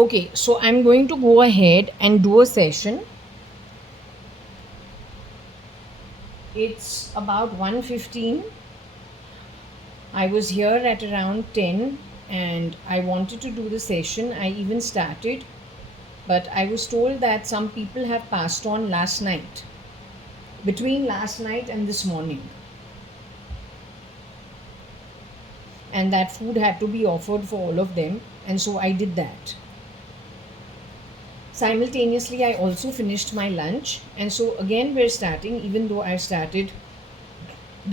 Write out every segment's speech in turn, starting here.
Okay, so I'm going to go ahead and do a session. It's about 1:15. I was here at around 10 and I wanted to do the session. I even started, but I was told that some people have passed on last night, between last night and this morning, and that food had to be offered for all of them, and so I did that. Simultaneously, I also finished my lunch, and so again, we're starting, even though I started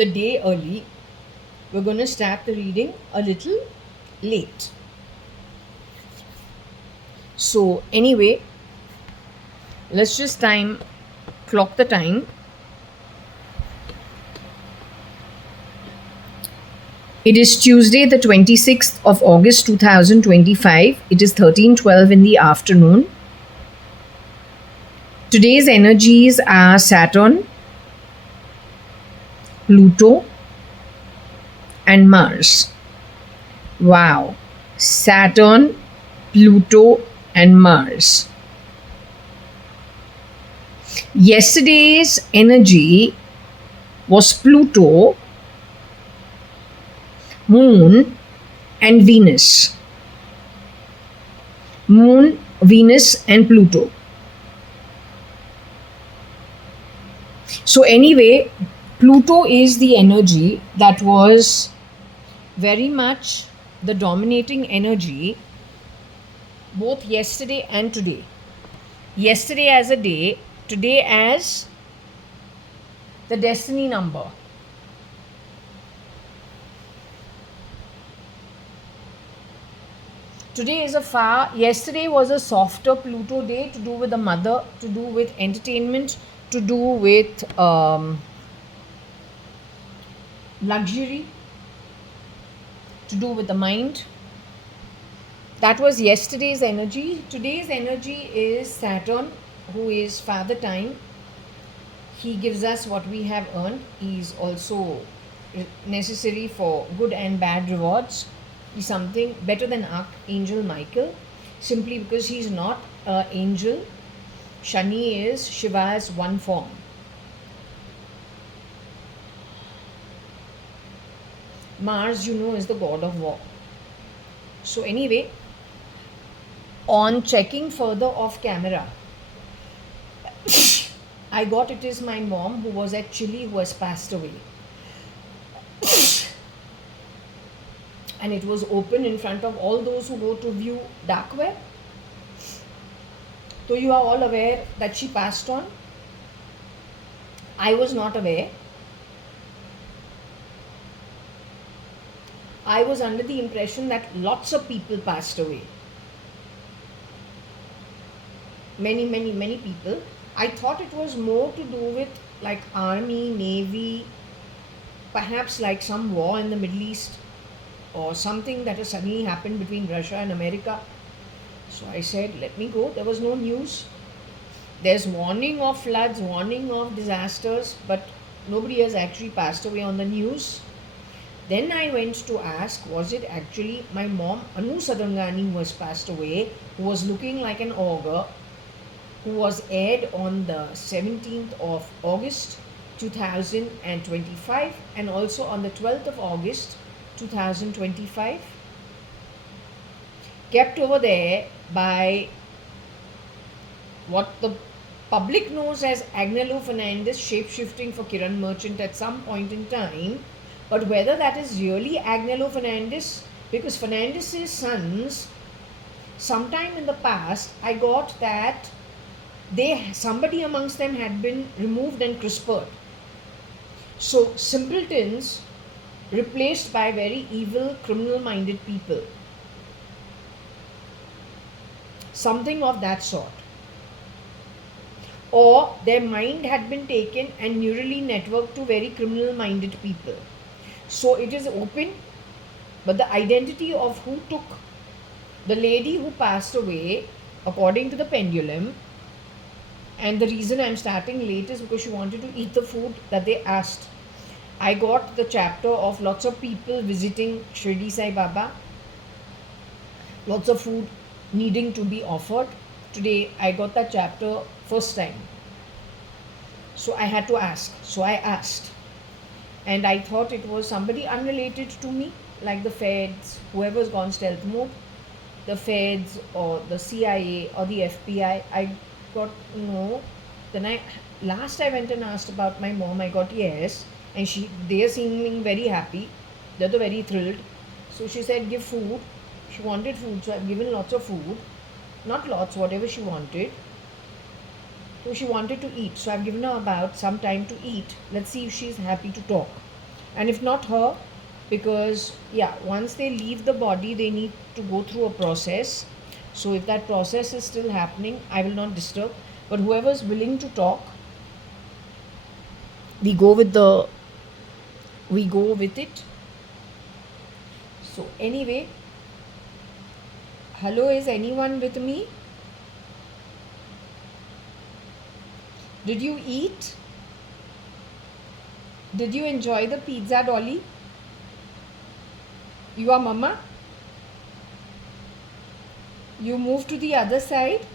the day early, we're going to start the reading a little late. So, anyway, let's just clock the time. It is Tuesday, the 26th of August 2025. It is 13:12 in the afternoon. Today's energies are Saturn, Pluto, and Mars. Wow. Saturn, Pluto, and Mars. Yesterday's energy was Pluto, Moon, and Venus. Moon, Venus, and Pluto. So, anyway, Pluto is the energy that was very much the dominating energy both yesterday and today. Yesterday as a day, today as the destiny number. Today is yesterday was a softer Pluto day to do with the mother, to do with entertainment, to do with luxury, to do with the mind. That was yesterday's energy. Today's energy is Saturn, who is Father Time. He gives us what we have earned. He is also necessary for good and bad rewards. He's something better than Archangel Michael, simply because he's not an angel. Shani is Shiva's one form. Mars, is the god of war. So anyway, on checking further off camera, I got it is my mom who was at Chile who has passed away. And it was open in front of all those who go to view dark web. So you are all aware that she passed on. I was not aware. I was under the impression that lots of people passed away. Many people. I thought it was more to do with like army, navy, perhaps like some war in the Middle East or something that has suddenly happened between Russia and America. So I said, let me go. There was no news. There's warning of floods, warning of disasters, but nobody has actually passed away on the news. Then I went to ask, was it actually my mom, Anu Sadangani, who has passed away, who was looking like an ogre, who was aired on the 17th of August 2025 and also on the 12th of August 2025, kept over there by what the public knows as Agnello Fernandez shape-shifting for Kiran Merchant at some point in time. But whether that is really Agnello Fernandez, because Fernandez's sons, sometime in the past, I got that somebody amongst them had been removed and CRISPR'd. So simpletons replaced by very evil, criminal-minded people. Something of that sort. Or their mind had been taken and neurally networked to very criminal-minded people. So it is open, but the identity of who took the lady who passed away, according to the pendulum, and the reason I'm starting late is because she wanted to eat the food that they asked. I got the chapter of lots of people visiting Shirdi Sai Baba, lots of food, needing to be offered. Today I got that chapter first time. So I had to ask. So I asked. And I thought it was somebody unrelated to me, like the feds, whoever's gone stealth mode, the feds or the CIA or the FBI. I got no. Then last I went and asked about my mom. I got yes, and they are seeming very happy. They're very thrilled. So she said give food. She wanted food, so I've given lots of food. Not lots, whatever she wanted. So she wanted to eat. So I've given her about some time to eat. Let's see if she's happy to talk. And if not her, because yeah, once they leave the body, they need to go through a process. So if that process is still happening, I will not disturb. But whoever's willing to talk, we go with it. So anyway, hello, is anyone with me? Did you eat? Did you enjoy the pizza, Dolly? You are mama? You moved to the other side?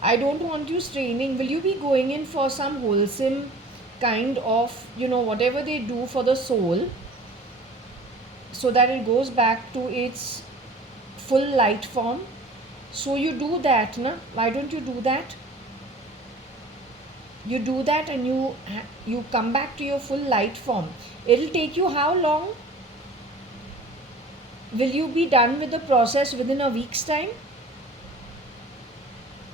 I don't want you straining. Will you be going in for some wholesome kind of, whatever they do for the soul, so that it goes back to its full light form? So you do that, na? Why don't you do that? You do that and you come back to your full light form. It'll take you how long? Will you be done with the process within a week's time?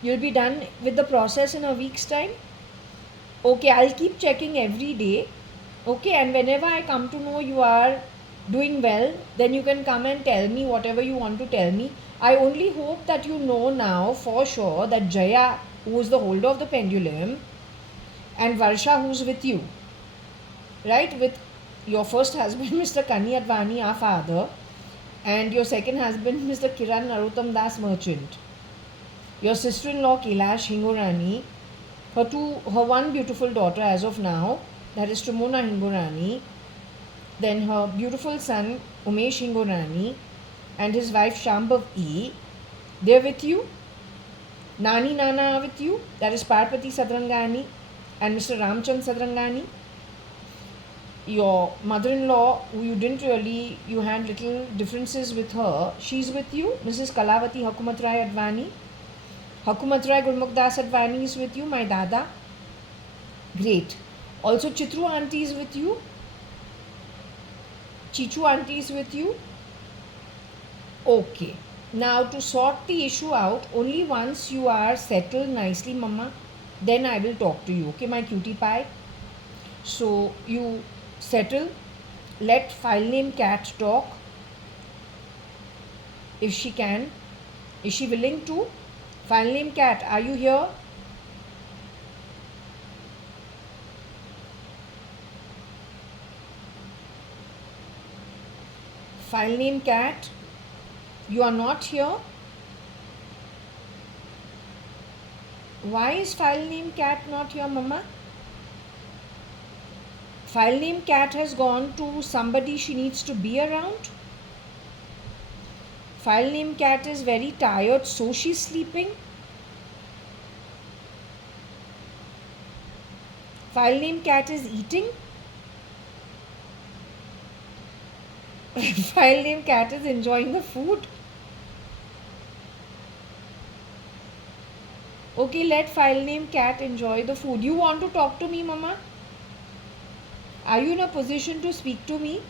You'll be done with the process in a week's time? Okay, I'll keep checking every day. Okay, and whenever I come to know you are doing well, then you can come and tell me whatever you want to tell me. I only hope that you know now for sure that Jaya, who is the holder of the pendulum, and Varsha, who's with you, right, with your first husband Mr. JAYA.ADVANI, our father, and your second husband Mr. Kiran Narottam Das Merchant, your sister-in-law Kailash Hingorani, her one beautiful daughter as of now, that is Trimona Hingorani, then her beautiful son Umesh Hingorani, and his wife Shambhav E. They're with you. Nani Nana are with you, that is Parvati Sadrangani and Mr. Ramchand Sadrangani. Your mother-in-law, who you had little differences with her, she's with you, Mrs. Kalavati Hakumat-Rai Advani. Hakumat-Rai Gurmukh Das Advani is with you, my dada. Great. Also Chitru auntie is with you. Chichu auntie is with you. Okay. Now to sort the issue out, only once you are settled nicely, mama, then I will talk to you. Okay, my cutie pie? So you settle. Let file name cat talk. If she can. Is she willing to? File name cat, are you here? File name cat, you are not here. Why is file name cat not here, mama? File name cat has gone to somebody she needs to be around. File name cat is very tired, so she's sleeping. File name cat is eating. File name cat is enjoying the food. Okay, let file name cat enjoy the food. You want to talk to me, mama? Are you in a position to speak to me?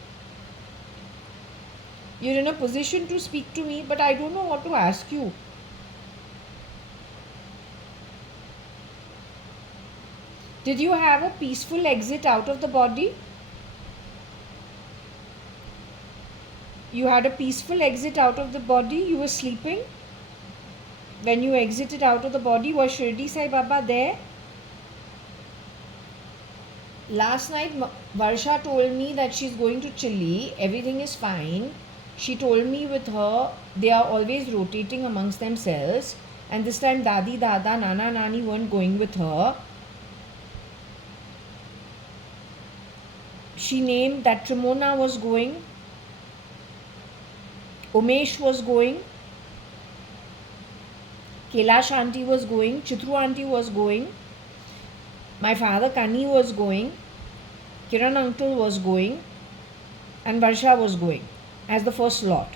You're in a position to speak to me, but I don't know what to ask you. Did you have a peaceful exit out of the body? You had a peaceful exit out of the body. You were sleeping. When you exited out of the body, was Shirdi Sai Baba there? Last night, Varsha told me that she's going to Chile. Everything is fine. She told me with her, they are always rotating amongst themselves. And this time, Dadi, Dada, Nana, Nani weren't going with her. She named that Trimona was going. Umesh was going. Kailash auntie was going, Chitru auntie was going, my father Kani was going, Kiran uncle was going, and Varsha was going as the first lot.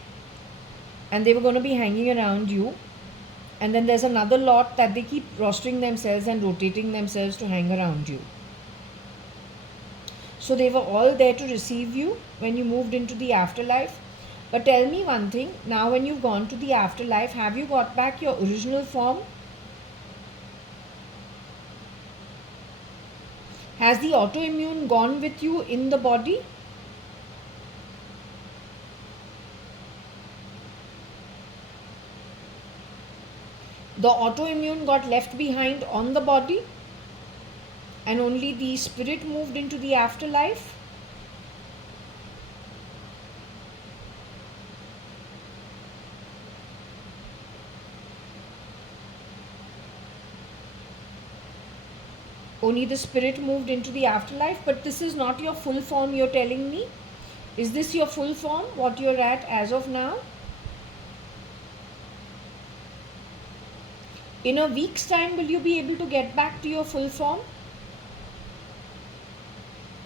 And they were going to be hanging around you. And then there's another lot that they keep rostering themselves and rotating themselves to hang around you. So they were all there to receive you when you moved into the afterlife. But tell me one thing, now when you've gone to the afterlife, have you got back your original form? Has the autoimmune gone with you in the body? The autoimmune got left behind on the body and only the spirit moved into the afterlife? Only the spirit moved into the afterlife, but this is not your full form, you're telling me? Is this your full form, what you're at as of now? In a week's time, will you be able to get back to your full form?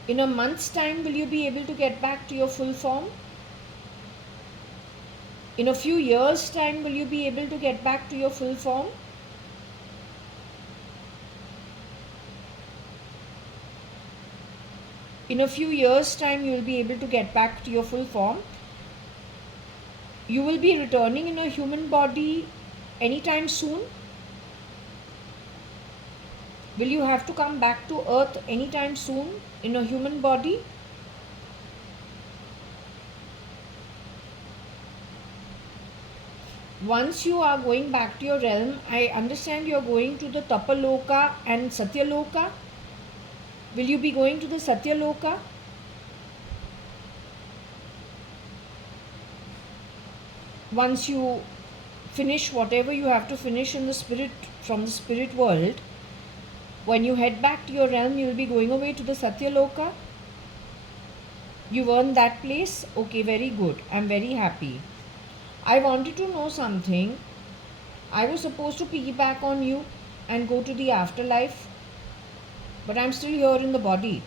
In a month's time, will you be able to get back to your full form? In a few years' time, will you be able to get back to your full form? In a few years' time, you will be able to get back to your full form. You will be returning in a human body anytime soon. Will you have to come back to earth anytime soon in a human body? Once you are going back to your realm, I understand you are going to the Tapaloka and Satyaloka. Will you be going to the Satyaloka? Once you finish whatever you have to finish in the spirit, from the spirit world, when you head back to your realm, you will be going away to the Satyaloka. You earned that place? Okay, very good. I'm very happy. I wanted to know something. I was supposed to piggyback on you and go to the afterlife, but I'm still here in the body.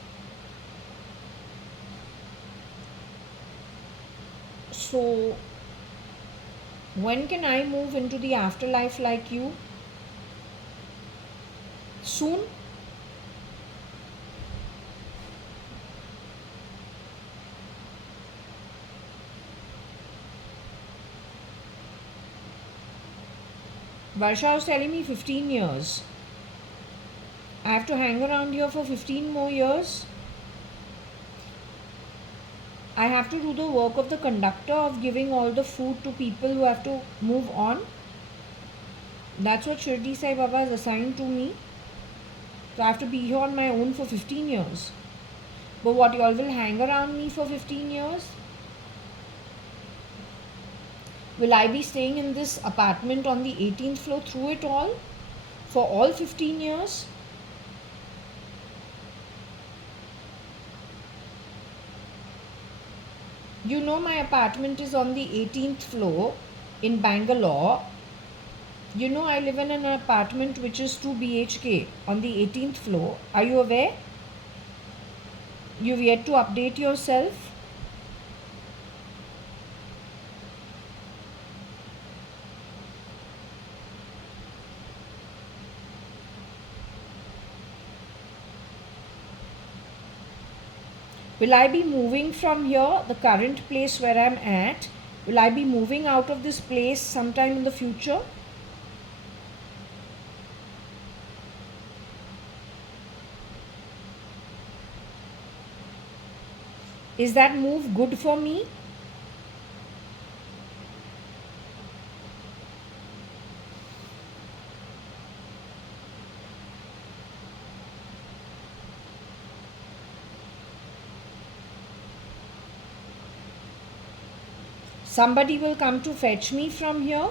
So, when can I move into the afterlife like you? Soon? Varsha was telling me 15 years. I have to hang around here for 15 more years. I have to do the work of the conductor of giving all the food to people who have to move on. That's what Shirdi Sai Baba has assigned to me. So I have to be here on my own for 15 years. But what, you all will hang around me for 15 years? Will I be staying in this apartment on the 18th floor through it all? For all 15 years? You know my apartment is on the 18th floor in Bangalore. You know I live in an apartment which is 2 BHK on the 18th floor. Are you aware? You've yet to update yourself. Will I be moving from here, the current place where I'm at? Will I be moving out of this place sometime in the future? Is that move good for me? Somebody will come to fetch me from here.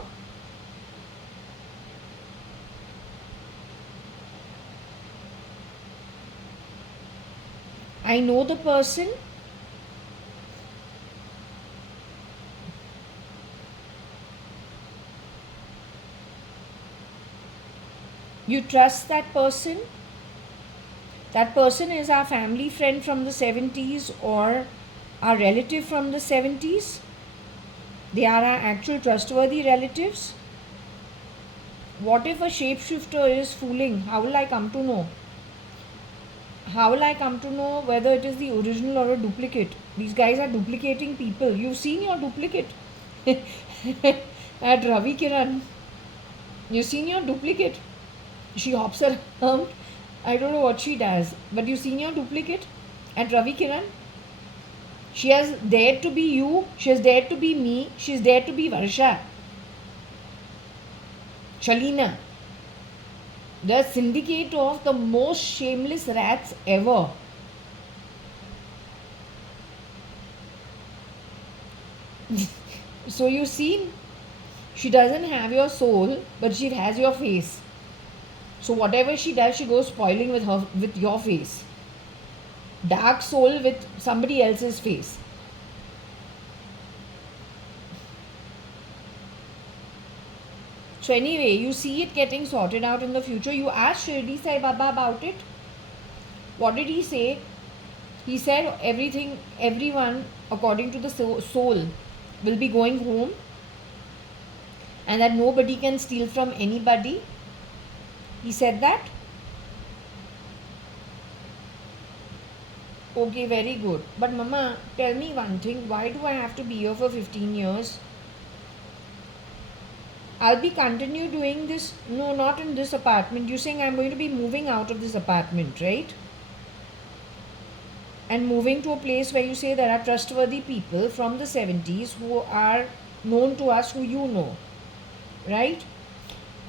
I know the person. You trust that person. That person is our family friend from the 70s or our relative from the 70s. They are our actual trustworthy relatives. What if a shapeshifter is fooling? How will I come to know? How will I come to know whether it is the original or a duplicate? These guys are duplicating people. You've seen your duplicate at Ravi Kiran. You've seen your duplicate. She hops around. I don't know what she does, but you've seen your duplicate at Ravi Kiran. She has dared to be you. She has dared to be me. She's dared to be Varsha. Shalina. The syndicate of the most shameless rats ever. So you've seen, she doesn't have your soul, but she has your face. So whatever she does, she goes spoiling with your face. Dark soul with somebody else's face. So anyway, you see it getting sorted out in the future. You asked Shirdi Sai Baba about it. What did he say? He said everyone according to the soul will be going home, and that nobody can steal from anybody. He said that. Okay, very good. But Mama, tell me one thing. Why do I have to be here for 15 years? I'll be continue doing this. No, not in this apartment. You're saying I'm going to be moving out of this apartment, right? And moving to a place where you say there are trustworthy people from the 70s who are known to us, who you know, right?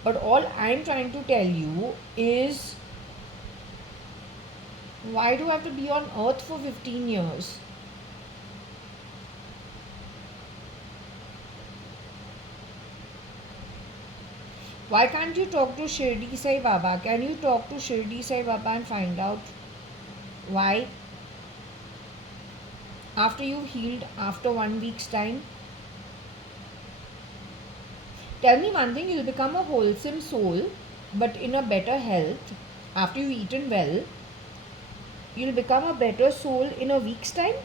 But all I'm trying to tell you is, why do I have to be on earth for 15 years? Why can't you talk to Shirdi Sai Baba? Can you talk to Shirdi Sai Baba and find out why? After you've healed, after 1 week's time, tell me one thing, you'll become a wholesome soul, but in a better health. After you've eaten well, you'll become a better soul in a week's time.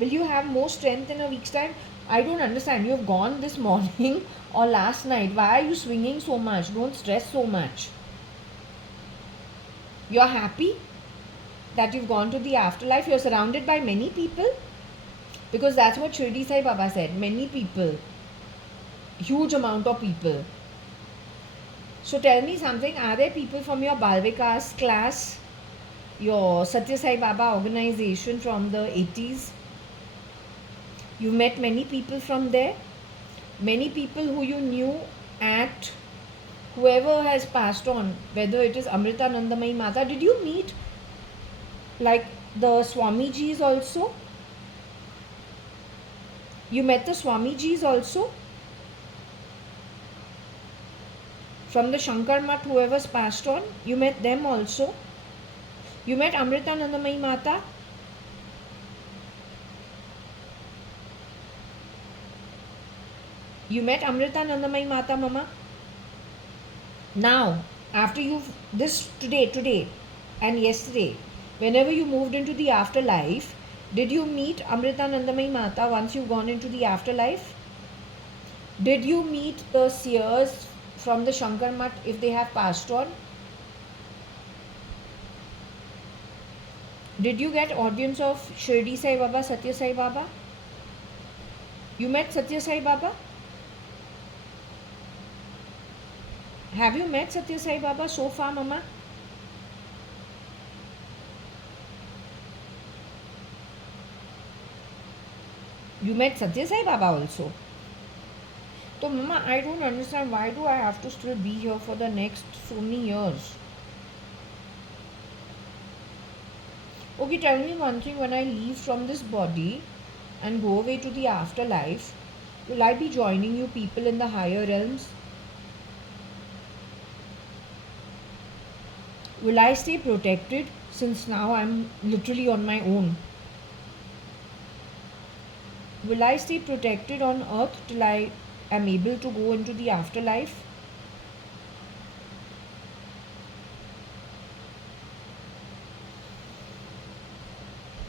Will you have more strength in a week's time? I don't understand. You've gone this morning or last night. Why are you swinging so much? Don't stress so much. You're happy that you've gone to the afterlife. You're surrounded by many people. Because that's what Shirdi Sai Baba said. Many people. Huge amount of people. So tell me something. Are there people from your Balvikas class, your Satya Sai Baba organization from the 80s? You met many people from there. Many people who you knew at whoever has passed on, whether it is Amritanandamayi Mata. Did you meet like the Swamijis also? You met the Swamijis also? From the Shankar Mat, whoever's passed on, you met them also? You met Amritanandamayi Mata? You met Amritanandamayi Mata, Mama? Now, after you've, this today and yesterday, whenever you moved into the afterlife, did you meet Amritanandamayi Mata once you've gone into the afterlife? Did you meet the seers from the Shankar Mat if they have passed on? Did you get audience of Shirdi Sai Baba, Satya Sai Baba? You met Satya Sai Baba? Have you met Satya Sai Baba so far, Mama? You met Satya Sai Baba also. So, Mama, I don't understand why do I have to still be here for the next so many years? Okay, tell me one thing, when I leave from this body and go away to the afterlife, will I be joining you people in the higher realms? Will I stay protected since now I'm literally on my own? Will I stay protected on earth till I am able to go into the afterlife?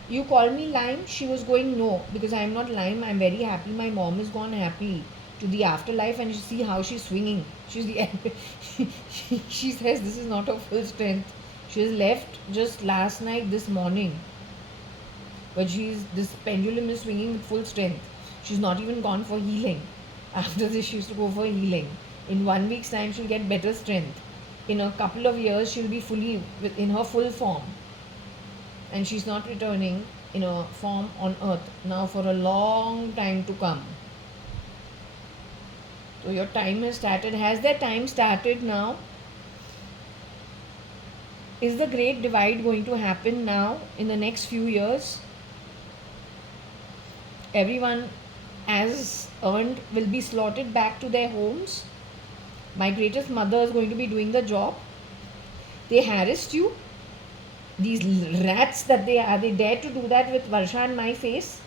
You call me lime? She was going, no, because I'm not lime. I'm very happy. My mom is gone happy to the afterlife, and you see how she's swinging. She's the she says this is not her full strength. She has left just last night, this morning, but this pendulum is swinging with full strength. She's not even gone for healing. After this, she used to go for healing. In 1 week's time, she'll get better strength. In a couple of years, she'll be fully in her full form, and she's not returning in a form on earth now for a long time to come. So your time has started. Has that time started now? Is the great divide going to happen now in the next few years? Everyone as earned will be slotted back to their homes. My greatest mother is going to be doing the job. They harassed you. These rats that they are, they dare to do that with Varsha and my face.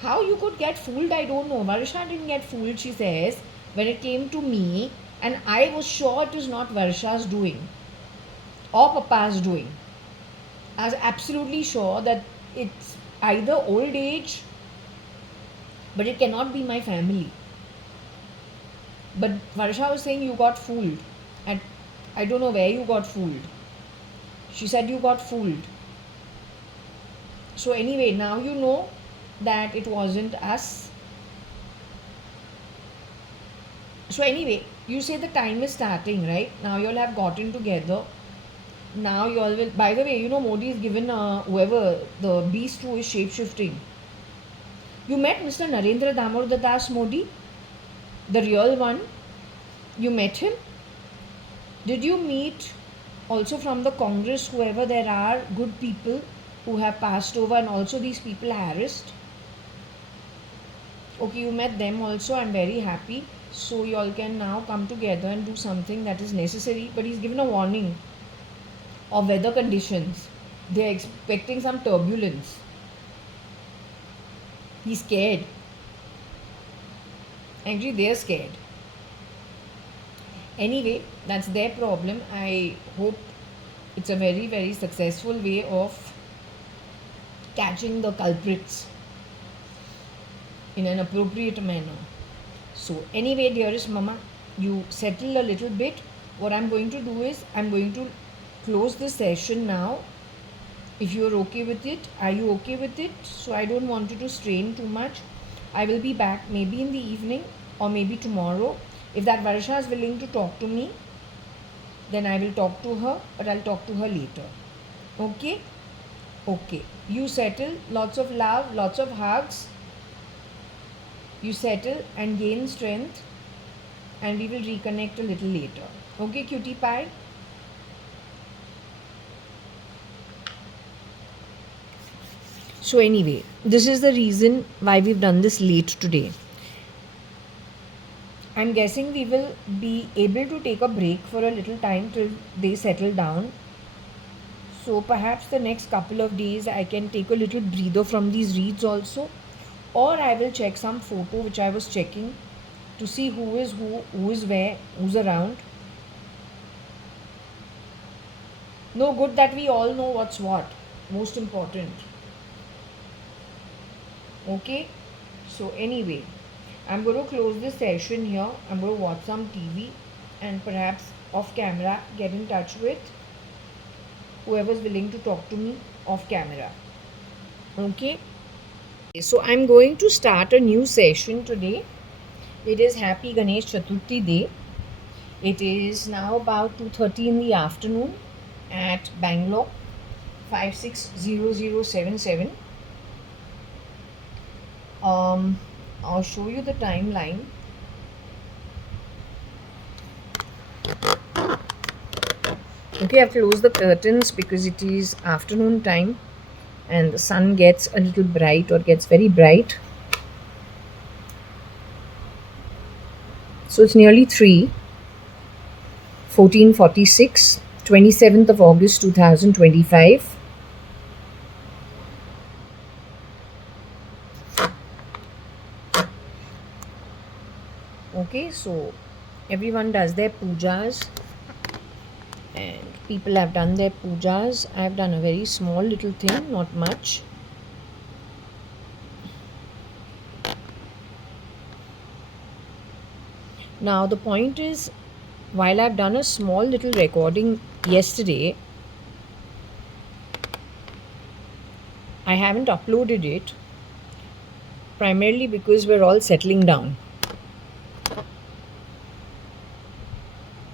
How you could get fooled, I don't know. Varsha didn't get fooled, she says, when it came to me, and I was sure it is not Varsha's doing or Papa's doing. I was absolutely sure that it's either old age, but it cannot be my family. But Varsha was saying you got fooled. And I don't know where you got fooled. She said you got fooled. So anyway, now you know that it wasn't us. So anyway, you say the time is starting, right? Now you all have gotten together. Now you all will. By the way, you know Modi is given whoever the beast who is shape-shifting. You met Mr. Narendra Damodar Das Modi, the real one. You met him. Did you meet also from the Congress, whoever there are good people who have passed over, and also these people harassed? Okay, you met them also. I'm very happy. So you all can now come together and do something that is necessary. But he's given a warning of weather conditions. They're expecting some turbulence. He's scared. Actually, they're scared. Anyway, that's their problem. I hope it's a very, very successful way of catching the culprits in an appropriate manner. So anyway, dearest mama, you settle a little bit. What I'm going to do is I'm going to close this session now. If you're okay with it, are you okay with it? So I don't want you to strain too much. I will be back maybe in the evening or maybe tomorrow. If that Varsha is willing to talk to me, then I will talk to her, but I'll talk to her later. Okay? Okay. You settle. Lots of love, lots of hugs. You settle and gain strength, and we will reconnect a little later. Okay, cutie pie? So anyway, this is the reason why we've done this late today. I'm guessing we will be able to take a break for a little time till they settle down. So perhaps the next couple of days I can take a little breather from these reads also. Or I will check some photo which I was checking to see who is where, who's around. No, good that we all know what's what. Most important. Okay? So anyway, I'm going to close this session here. I'm going to watch some TV and perhaps off camera get in touch with whoever's willing to talk to me off camera. Okay? So I'm going to start a new session today. It is Happy Ganesh Chaturthi Day. It is now about 2:30 in the afternoon at Bangalore, 560077. I'll show you the timeline. Okay, I've closed the curtains because it is afternoon time and the sun gets a little bright or gets very bright. So it's nearly 3, 14:46, 27th of August 2025. Okay, so everyone does their pujas And people have done their pujas. I've done a very small little thing, not much. Now the point is, while I've done a small little recording yesterday, I haven't uploaded it primarily because we're all settling down.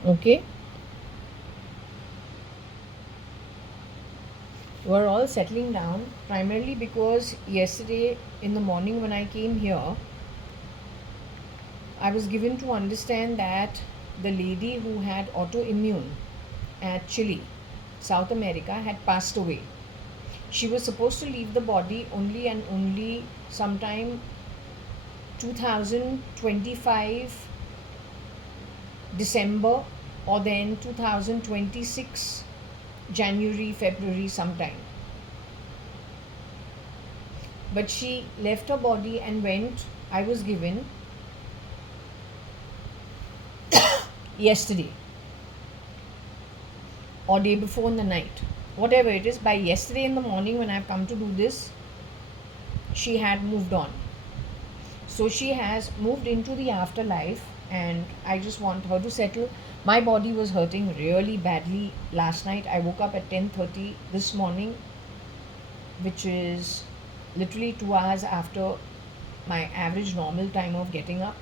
Okay? We're all settling down primarily because yesterday in the morning when I came here, I was given to understand that the lady who had autoimmune at Chile, South America, had passed away. She was supposed to leave the body only and only sometime 2025 December, or then 2026 January, February sometime. But she left her body and went, I was given yesterday or day before in the night, whatever it is. By yesterday in the morning when I've come to do this, she had moved on. So she has moved into the afterlife, and I just want her to settle. My body was hurting really badly last night. I woke up at 10:30 this morning, which is literally 2 hours after my average normal time of getting up,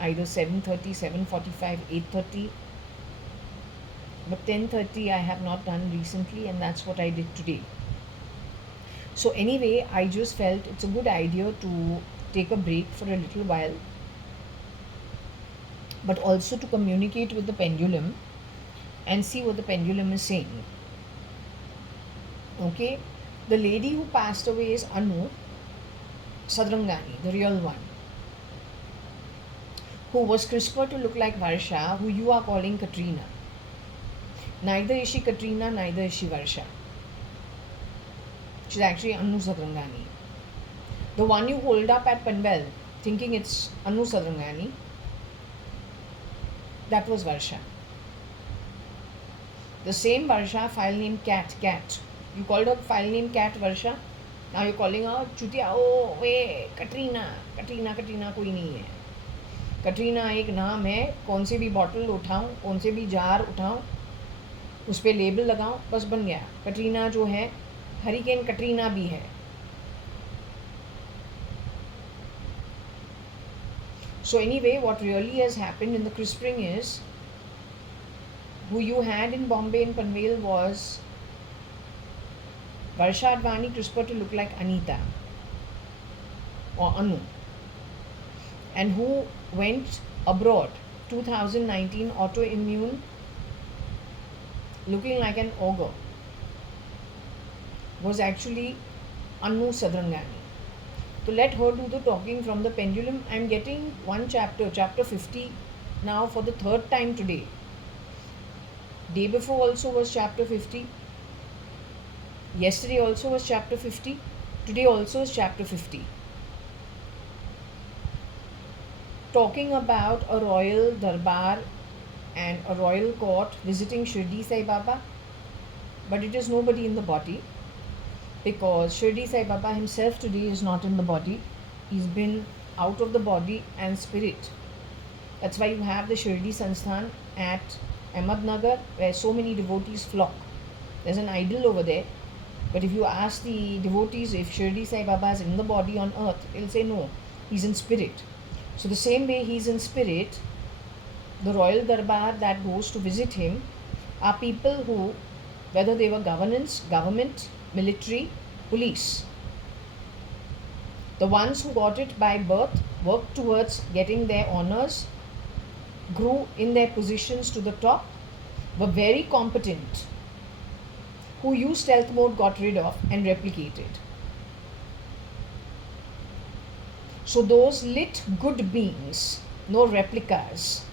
either 7:30, 7:45, 8:30. But 10:30 I have not done recently, and that's what I did today. So anyway, I just felt it's a good idea to take a break for a little while, but also to communicate with the pendulum and see what the pendulum is saying. Okay, the lady who passed away is Anu Sadrangani, the real one, who was CRISPR to look like Varsha, who you are calling Katrina. Neither is she Katrina, neither is she Varsha. She's actually Anu Sadrangani. The one you hold up at Panvel thinking it's Anu Sadrangani, that was Varsha. The same Varsha, file name Cat. You called her file name Cat Varsha. Now you're calling her Chutia. Oh, way Katrina कोई नहीं है. कटरीना एक नाम है. कौन से भी bottle उठाऊं, कौन से भी जार उठाऊं, उस पर लेबल लगाऊं, बस बन गया. कटरीना जो है, हरिकेन कटरीना भी है. So anyway, what really has happened in the CRISPRing is, who you had in Bombay and Panvel was JAYA.ADVANI, CRISPR to look like Anita or Anu, and who went abroad 2019 autoimmune looking like an ogre was actually Anu Sadrangani. To let her do the talking from the pendulum. I'm getting one chapter 50 now for the third time today. Day before also was chapter 50. Yesterday also was chapter 50. Today also is chapter 50. Talking about a royal darbar and a royal court visiting Shirdi Sai Baba, but it is nobody in the body, because Shirdi Sai Baba himself today is not in the body. He's been out of the body and spirit. That's why you have the Shirdi Sansthan at Ahmednagar, where so many devotees flock. There's an idol over there, but if you ask the devotees if Shirdi Sai Baba is in the body on earth, they'll say no, he's in spirit. So the same way he's in spirit, the royal darbar that goes to visit him are people who, whether they were government, military, police, the ones who got it by birth, worked towards getting their honors, grew in their positions to the top, were very competent, who used stealth mode, got rid of and replicated. So those lit good beings, no replicas,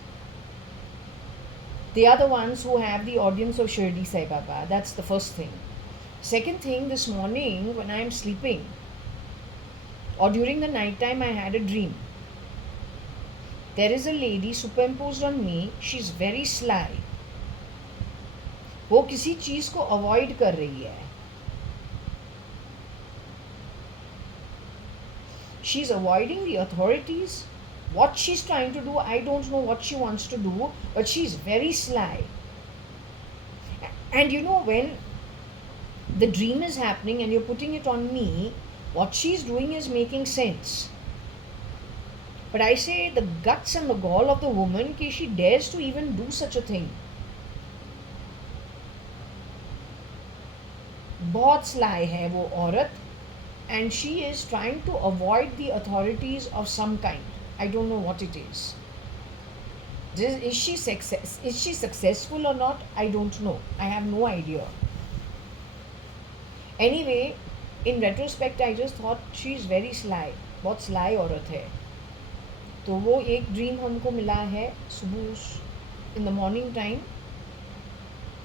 they are the ones who have the audience of Shirdi Sai Baba. That's the first thing. Second thing, this morning when I am sleeping or during the night time, I had a dream. There is a lady superimposed on me. She's very sly, वो किसी चीज़ को avoid कर रही है. She's avoiding the authorities. What she's trying to do, I don't know what she wants to do, but she's very sly. And you know, when the dream is happening and you're putting it on me, what she's doing is making sense. But I say the guts and the gall of the woman, कि she dares to even do such a thing. बहुत sly है वो औरत, and she is trying to avoid the authorities of some kind. I don't know what it is. Is she successful or not? I don't know. I have no idea. Anyway, in retrospect, I just thought she is very sly. बहुत sly औरत है. तो वो एक dream हमको मिला है सुबह in the morning time.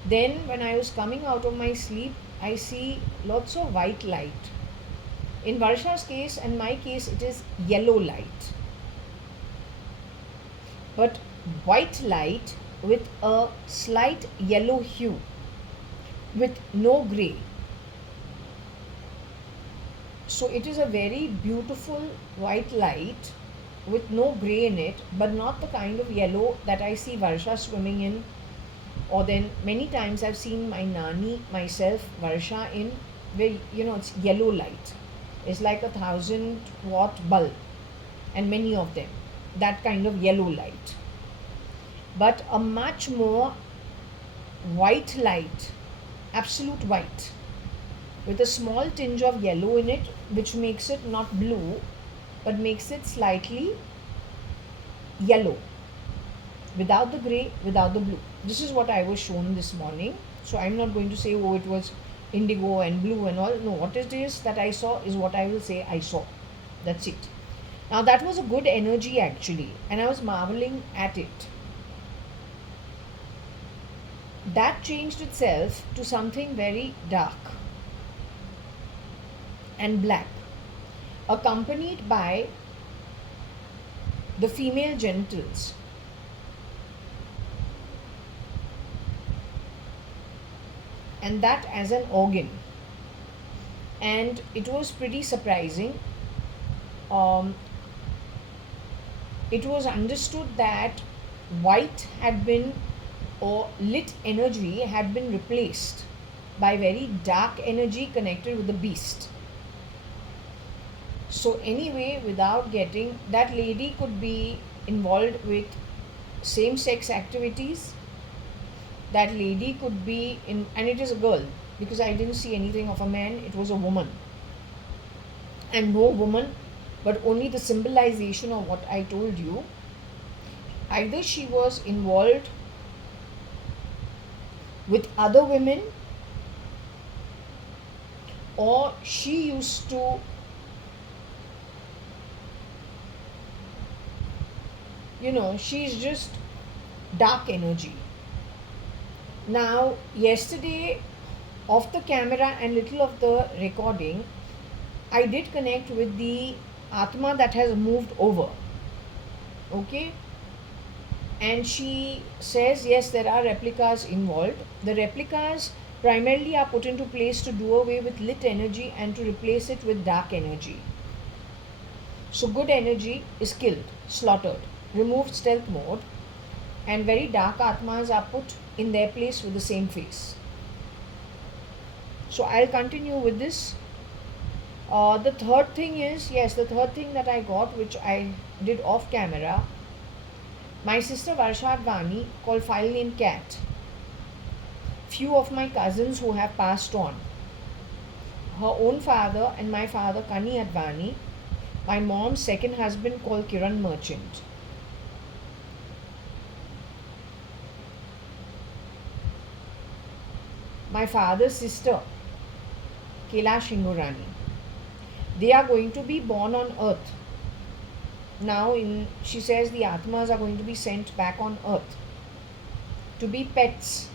Then when I was coming out of my sleep, I see lots of white light. In Varsha's case and my case, it is yellow light. But white light with a slight yellow hue, with no grey. So it is a very beautiful white light with no grey in it, but not the kind of yellow that I see Varsha swimming in. Or then many times I've seen my nani, myself, Varsha in where, you know, it's yellow light. It's like 1,000-watt bulb, and many of them, that kind of yellow light. But a much more white light, absolute white, with a small tinge of yellow in it, which makes it not blue, but makes it slightly yellow, without the grey, without the blue. This is what I was shown this morning. So I'm not going to say, oh, it was indigo and blue and all. No, what it is that I saw is what I will say I saw. That's it. Now that was a good energy actually, and I was marveling at it. That changed itself to something very dark and black, accompanied by the female genitals. And that as an organ. And it was pretty surprising. It was understood that white had been, or lit energy had been replaced by very dark energy connected with the beast. So anyway, without getting, that lady could be involved with same-sex activities. That lady could be in, and it is a girl, because I didn't see anything of a man, it was a woman. And no woman, but only the symbolization of what I told you. Either she was involved with other women, or she used to, you know, she's just dark energy. Now, yesterday, off the camera and little of the recording, I did connect with the Atma that has moved over. Okay? And she says, yes, there are replicas involved. The replicas primarily are put into place to do away with lit energy and to replace it with dark energy. So good energy is killed, slaughtered, removed stealth mode, and very dark Atmas are put in their place with the same face. So I'll continue with this. The third thing is, yes, the third thing that I got, which I did off camera, my sister JAYA.ADVANI, called file name Cat. Few of my cousins who have passed on. Her own father and my father Kani.ADVANI. My mom's second husband called Kiran Merchant. My father's sister, Kela Shingurani. They are going to be born on earth. Now, she says the Atmas are going to be sent back on earth to be pets,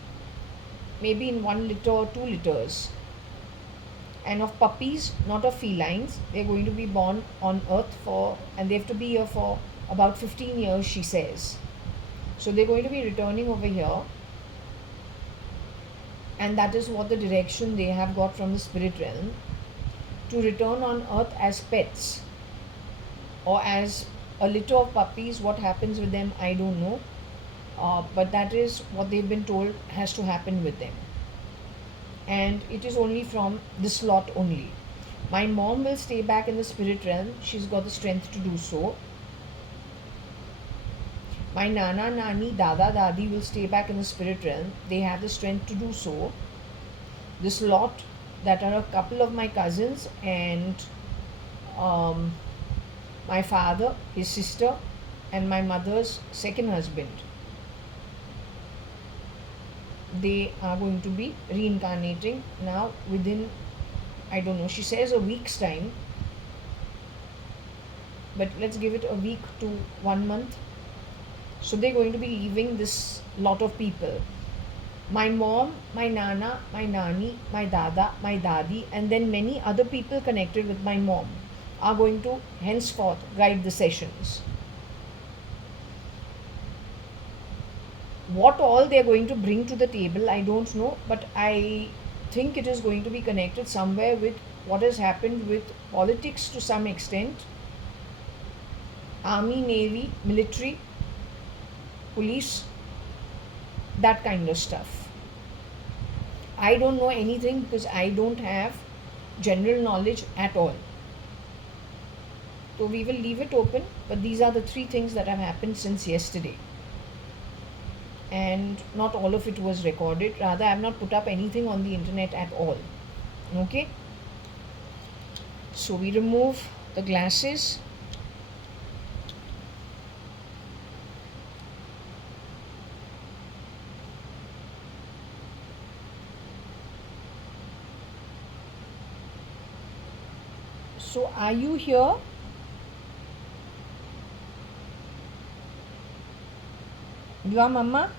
maybe in 1 litter or 2 litters. And of puppies, not of felines. They're going to be born on earth and they have to be here for about 15 years, she says. So they're going to be returning over here. and that is what the direction they have got from the spirit realm, to return on earth as pets or as a litter of puppies. What happens with them, I don't know. But that is what they've been told has to happen with them. And it is only from this lot only. My mom will stay back in the spirit realm. She's got the strength to do so. My Nana, Nani, Dada, Dadi will stay back in the spirit realm. They have the strength to do so. This lot that are a couple of my cousins and um, my father, his sister, and my mother's second husband, they are going to be reincarnating now within, I don't know, she says a week's time, but let's give it a week to 1 month. So they're going to be leaving this lot of people. My mom, my Nana, my Nani, my Dada, my Dadi, and then many other people connected with my mom are going to henceforth guide the sessions. What all they're going to bring to the table, I don't know, but I think it is going to be connected somewhere with what has happened with politics to some extent, army, navy, military, police, that kind of stuff. I don't know anything because I don't have general knowledge at all. So we will leave it open, but these are the 3 things that have happened since yesterday. And not all of it was recorded. Rather, I have not put up anything on the internet at all. Okay? So we remove the glasses. So are you here? You are Mama?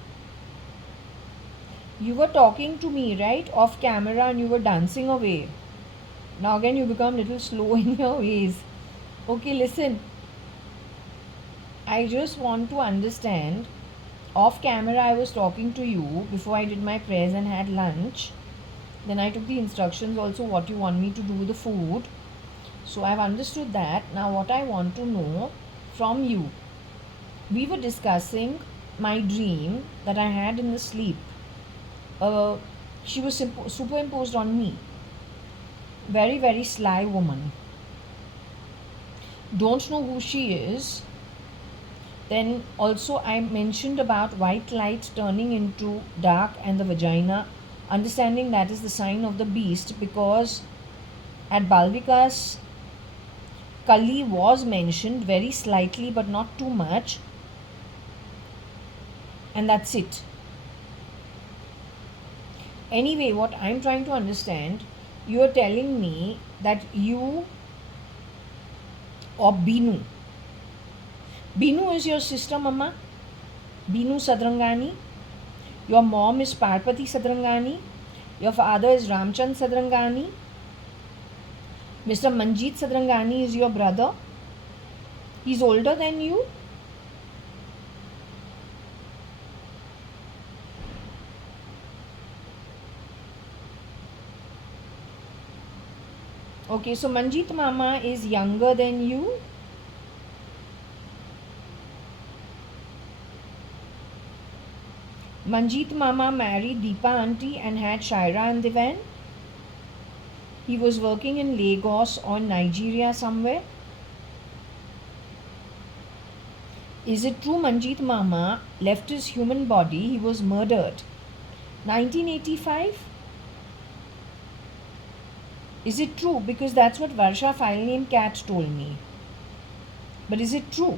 You were talking to me, right? Off camera, and you were dancing away. Now again you become a little slow in your ways. Okay, listen. I just want to understand. Off camera I was talking to you before I did my prayers and had lunch. Then I took the instructions also what you want me to do with the food. So I've understood that. Now what I want to know from you. We were discussing my dream that I had in the sleep. She was superimposed on me. Very, very sly woman. Don't know who she is. Then also I mentioned about white light turning into dark and the vagina. Understanding that is the sign of the beast, because at Balvika's Kali was mentioned very slightly but not too much. And that's it. Anyway, what I'm trying to understand, you are telling me that you or Binu is your sister, Mama? Binu Sadrangani? Your mom is Parvati Sadrangani? Your father is Ramchand Sadrangani? Mr. Manjeet Sadrangani is your brother? He's older than you? Okay, so Manjeet Mama is younger than you? Manjeet Mama married Deepa Auntie and had Shaira and Divan. He was working in Lagos or Nigeria somewhere. Is it true Manjeet Mama left his human body? He was murdered. 1985? Is it true? Because that's what Varsha file name cat told me. But is it true?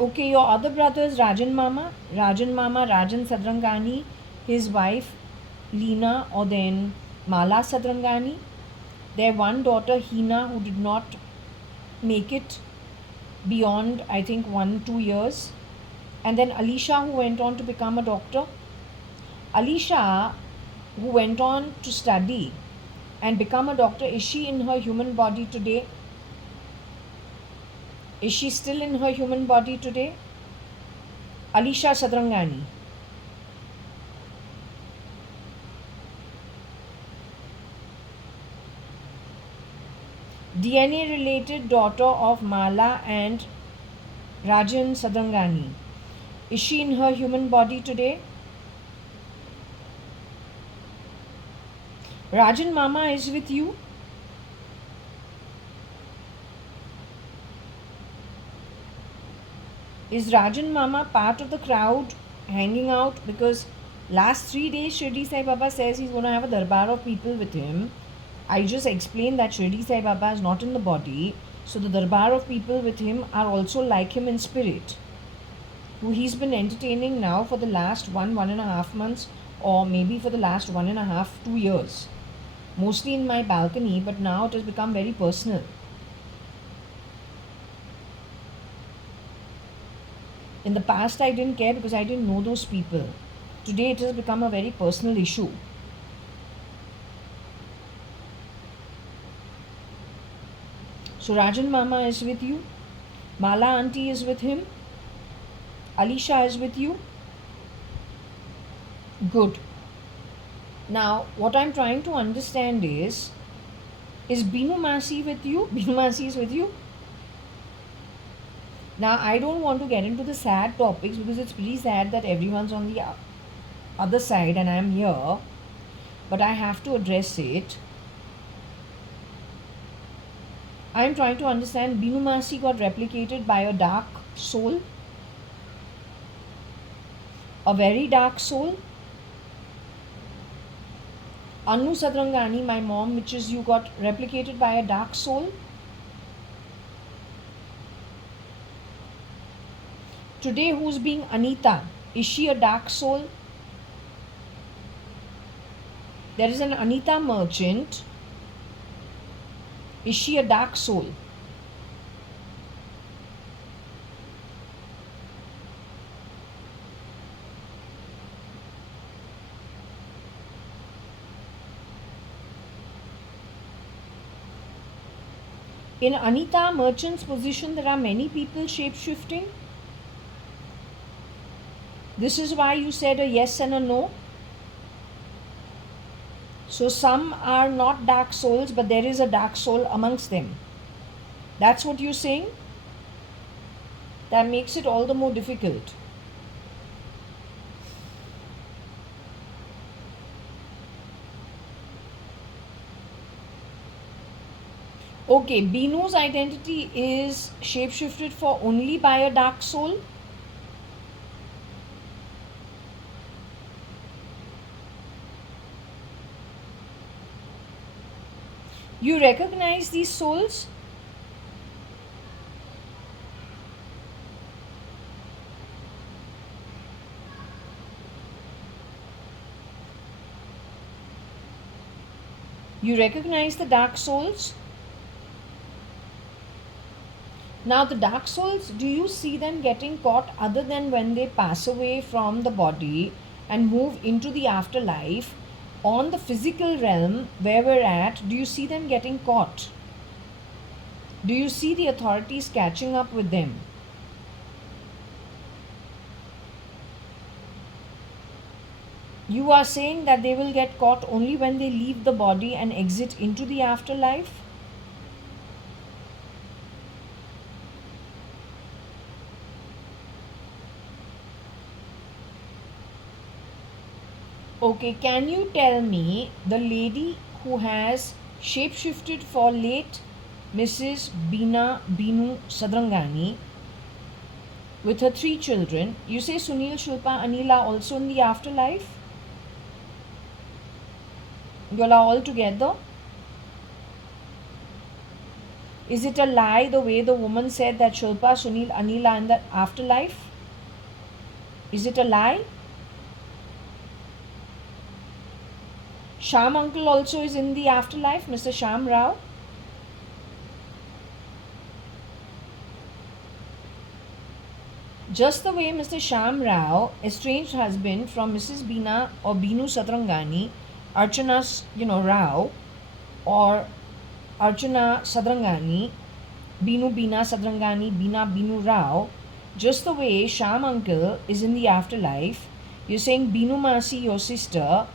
Okay, your other brother is Rajan Mama, Rajan Sadrangani, his wife Leena, or then Mala Sadrangani. Their one daughter Hina, who did not make it beyond, I think, 1-2 years. And then Alisha, who went on to become a doctor. Alisha, who went on to study and become a doctor, is she in her human body today? Is she still in her human body today? Alisha Sadrangani. DNA related daughter of Mala and Rajan Sadrangani. Is she in her human body today? Rajan Mama is with you? Is Rajan Mama part of the crowd hanging out? Because last 3 days Shirdi Sai Baba says he's going to have a darbar of people with him. I just explained that Shirdi Sai Baba is not in the body. So the darbar of people with him are also like him in spirit, who he's been entertaining now for the last 1.5 months, or maybe for the last 1.5, 2 years. Mostly in my balcony, but now it has become very personal. In the past, I didn't care because I didn't know those people. Today, it has become a very personal issue. So, Rajan Mama is with you. Mala Auntie is with him. Alisha is with you. Good. Now, what I'm trying to understand is Binu Masi with you? Binu Masi is with you? Now, I don't want to get into the sad topics because it's pretty sad that everyone's on the other side and I'm here, but I have to address it. I'm trying to understand, Binu Masi got replicated by a dark soul, a very dark soul. Anu Sadrangani, my mom, which is you, got replicated by a dark soul. Today, who's being Anita? Is she a dark soul? There is an Anita merchant. Is she a dark soul? In Anita merchant's position, there are many people shape-shifting. This is why you said a yes and a no. So some are not dark souls, but there is a dark soul amongst them. That's what you're saying? That makes it all the more difficult. Okay, Binu's identity is shapeshifted for only by a dark soul. You recognize these souls? You recognize the dark souls? Now, the dark souls, do you see them getting caught other than when they pass away from the body and move into the afterlife? On the physical realm where we're at, do you see them getting caught? Do you see the authorities catching up with them? You are saying that they will get caught only when they leave the body and exit into the afterlife? Okay, can you tell me the lady who has shapeshifted for late Mrs. Binu Sadrangani with her 3 children? You say Sunil, Shilpa, Anila also in the afterlife? You all are all together? Is it a lie the way the woman said that Shilpa, Sunil, Anila in the afterlife? Is it a lie? Sham uncle also is in the afterlife, Mr. Sham Rao. Just the way Mr. Sham Rao, estranged husband from Mrs. Bina or Binu Sadrangani, Archana's Rao or Archana Sadrangani, Binu Bina Sadrangani, Bina Binu Rao, just the way Sham uncle is in the afterlife, you're saying Binu Masi, your sister,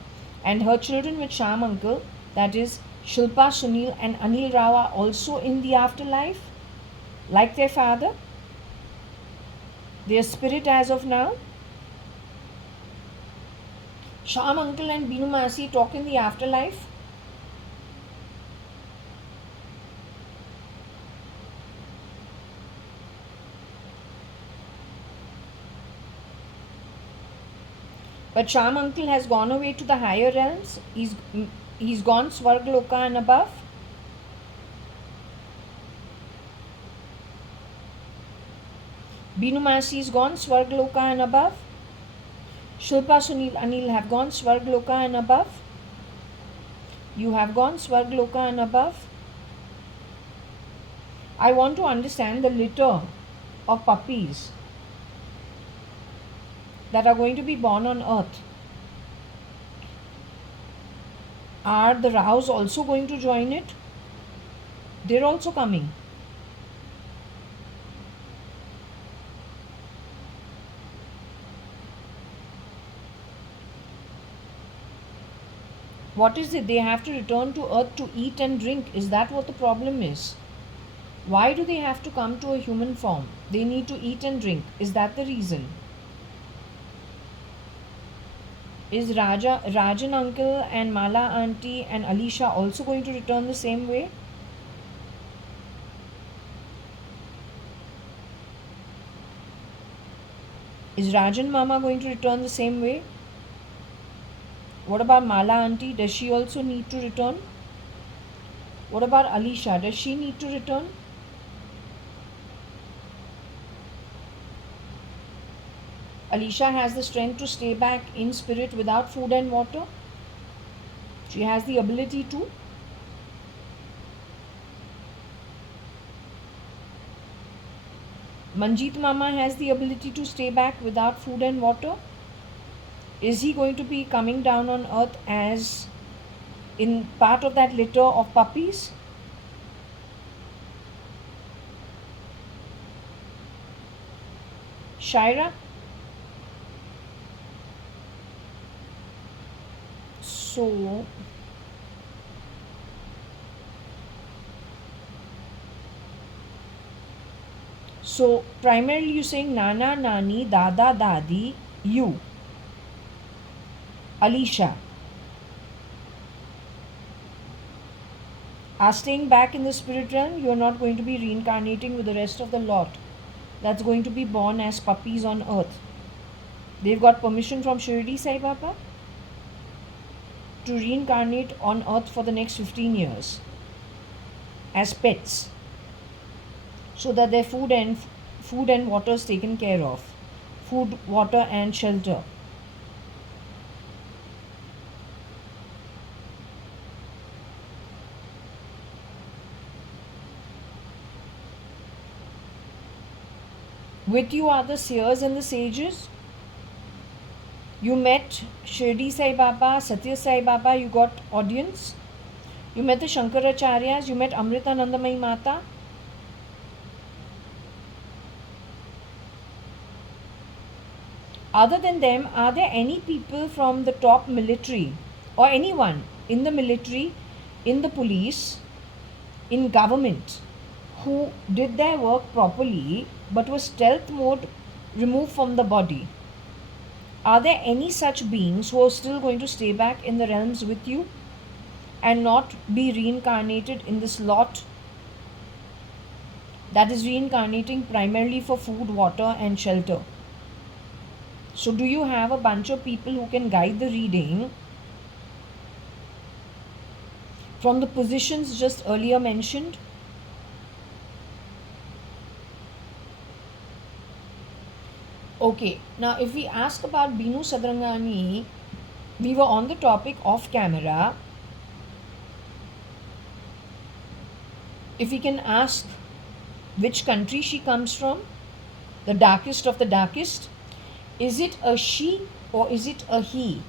and her children with Sham uncle, that is Shilpa, Sunil, and Anil Rao, are also in the afterlife, like their father, their spirit as of now. Sham uncle and Binu Masi talk in the afterlife. But Sham uncle has gone away to the higher realms. He's gone Swargaloka and above. Binu Masi is gone Swargaloka and above. Shilpa, Sunil, Anil have gone Swargaloka and above. You have gone Swargaloka and above. I want to understand the litter of puppies that are going to be born on earth. Are the Raos also going to join it? They're also coming. What is it? They have to return to earth to eat and drink. Is that what the problem is? Why do they have to come to a human form? They need to eat and drink. Is that the reason? Is Rajan uncle and Mala auntie and Alisha also going to return the same way? Is Rajan mama going to return the same way? What about Mala auntie? Does she also need to return? What about Alisha? Does she need to return? Alisha has the strength to stay back in spirit without food and water. She has the ability to. Manjeet Mama has the ability to stay back without food and water. Is he going to be coming down on earth as in part of that litter of puppies? Shaira? So primarily you're saying Nana, Nani, Dada, Dadi, you, Alisha, are staying back in the spirit realm. You're not going to be reincarnating with the rest of the lot that's going to be born as puppies on earth. They've got permission from Shirdi Sai Baba to reincarnate on earth for the next 15 years as pets, so that their food and water is taken care of. Food, water and shelter. With you are the seers and the sages. You met Shirdi Sai Baba, Satya Sai Baba, you got audience. You met the Shankaracharyas, you met Amritanandamayi Mata. Other than them, are there any people from the top military or anyone in the military, in the police, in government who did their work properly but was stealth mode removed from the body? Are there any such beings who are still going to stay back in the realms with you and not be reincarnated in this lot that is reincarnating primarily for food, water and shelter? So do you have a bunch of people who can guide the reading from the positions just earlier mentioned? Okay, now if we ask about Binu Sadrangani, we were on the topic off camera. If we can ask which country she comes from, the darkest of the darkest, is it a she or is it a he?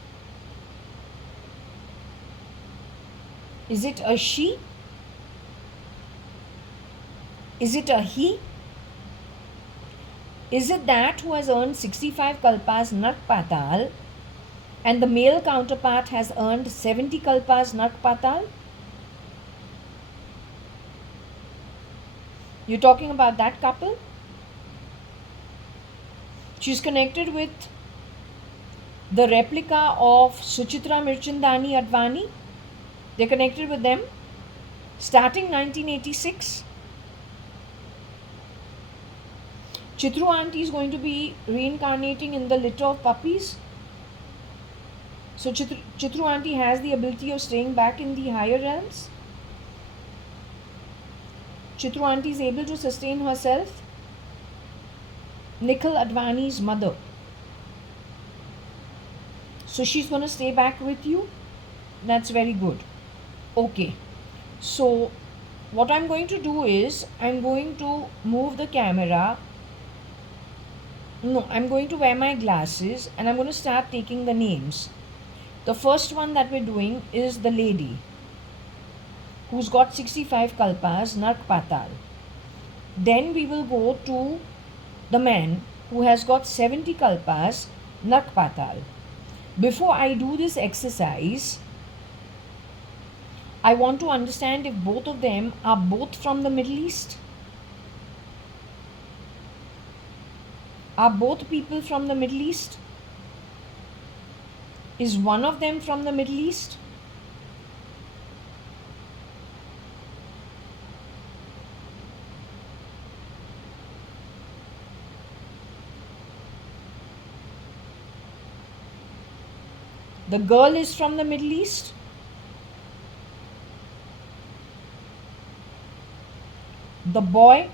Is it a she Is it a he? Is it that who has earned 65 kalpas Nak Patal and the male counterpart has earned 70 kalpas Nak Patal? You're talking about that couple? She's connected with the replica of Suchitra Mirchandani Advani. They're connected with them starting 1986. Chitru auntie is going to be reincarnating in the litter of puppies. So Chitru auntie has the ability of staying back in the higher realms. Chitru auntie is able to sustain herself. Nikhil Advani's mother. So she's going to stay back with you. That's very good. Okay. So what I'm going to do is I'm going to move the camera. No, I'm going to wear my glasses and I'm going to start taking the names. The first one that we're doing is the lady who's got 65 kalpas, Nark Patal. Then we will go to the man who has got 70 kalpas, Nark Patal. Before I do this exercise, I want to understand if both of them are both from the Middle East. Are both people from the Middle East? Is one of them from the Middle East? The girl is from the Middle East? The boy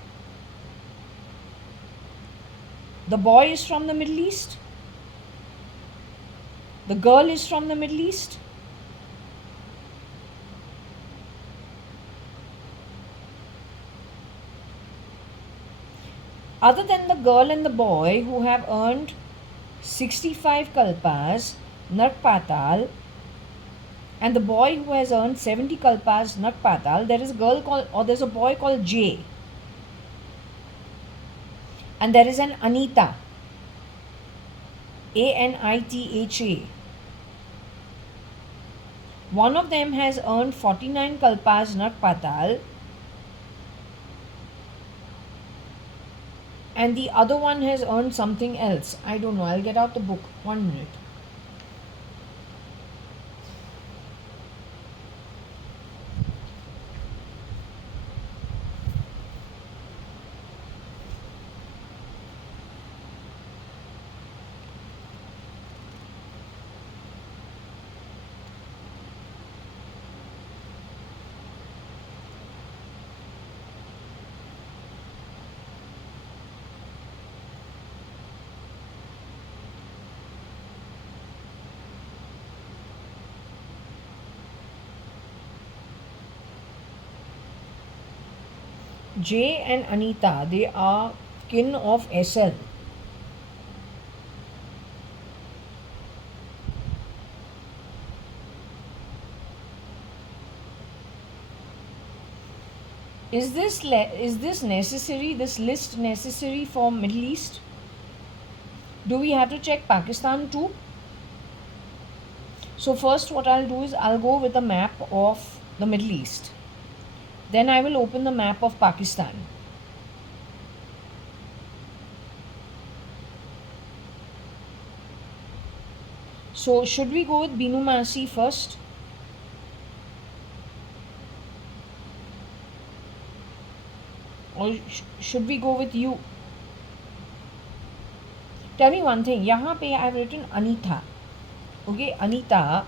is from the Middle East? The girl is from the Middle East? Other than the girl and the boy who have earned 65 kalpas, Nark Patal, and the boy who has earned 70 kalpas, Nark Patal, there is a girl called, or there's a boy called Jay. And there is an Anita, Anitha. One of them has earned 49 kalpas Nark Patal and the other one has earned something else. I don't know. I'll get out the book. 1 minute. Jay and Anita, they are kin of SL. Is this necessary, this list necessary for Middle East? Do we have to check Pakistan too? So first what I'll do is I'll go with a map of the Middle East. Then I will open the map of Pakistan. So should we go with Binu Masi first? Or should we go with you? Tell me one thing. Yahan pe I've written Anita. Okay, Anita.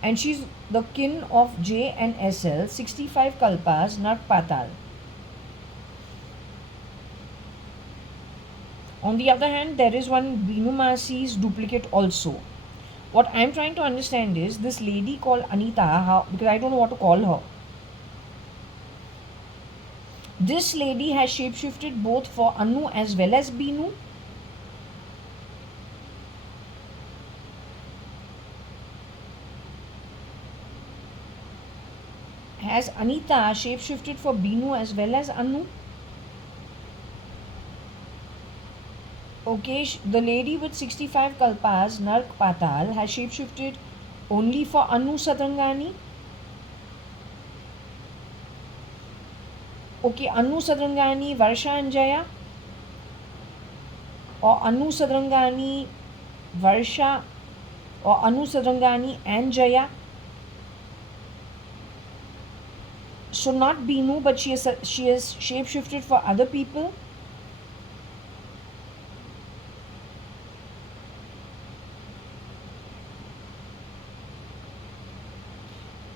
And she's the kin of J and SL, 65 kalpas, Nark Patal. On the other hand, there is one Binu Masi's duplicate also. What I'm trying to understand is this lady called Anita, because I don't know what to call her. This lady has shapeshifted both for Anu as well as Binu. Has Anita shapeshifted for Binu as well as Anu? Okay, the lady with 65 kalpas, Nark Patal, has shapeshifted only for Anu Sadrangani. Okay, Anu Sadrangani, Varsha and Jaya, or Anu Sadrangani, Varsha, or Anu Sadrangani and Jaya. So not Binu, but she has shapeshifted for other people.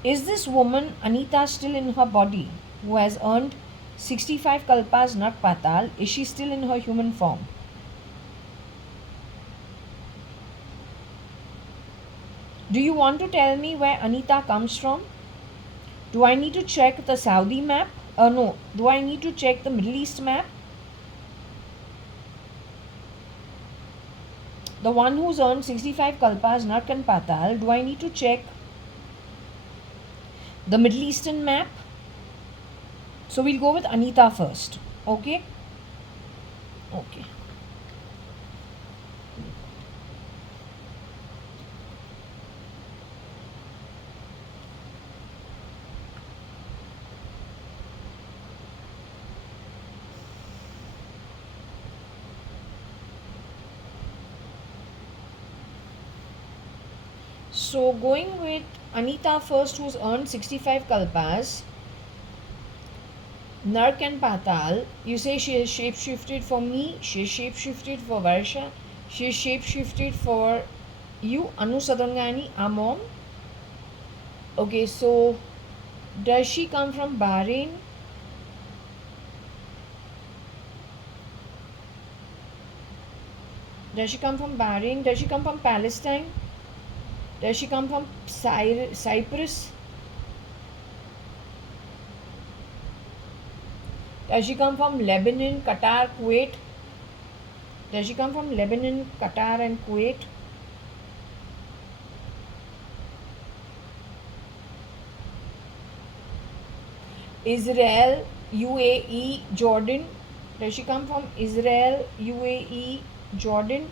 Is this woman Anita still in her body, who has earned 65 kalpas Nak Patal? Is she still in her human form? Do you want to tell me where Anita comes from? Do I need to check the Saudi map? No. Do I need to check the Middle East map? The one who's earned 65 kalpas Nak and Patal, do I need to check the Middle Eastern map? So we'll go with Anita first. Okay? Okay. So going with Anita first, who's earned 65 kalpas, Nark and Patal, you say she has shapeshifted for me, she has shapeshifted for Varsha, she has shapeshifted for you, Anu Sadangani, our mom. Okay, so does she come from Bahrain? Does she come from Bahrain? Does she come from Palestine? Does she come from Cyprus? Does she come from Lebanon, Qatar, Kuwait? Does she come from Lebanon, Qatar and Kuwait? Israel, UAE, Jordan? Does she come from Israel, UAE, Jordan?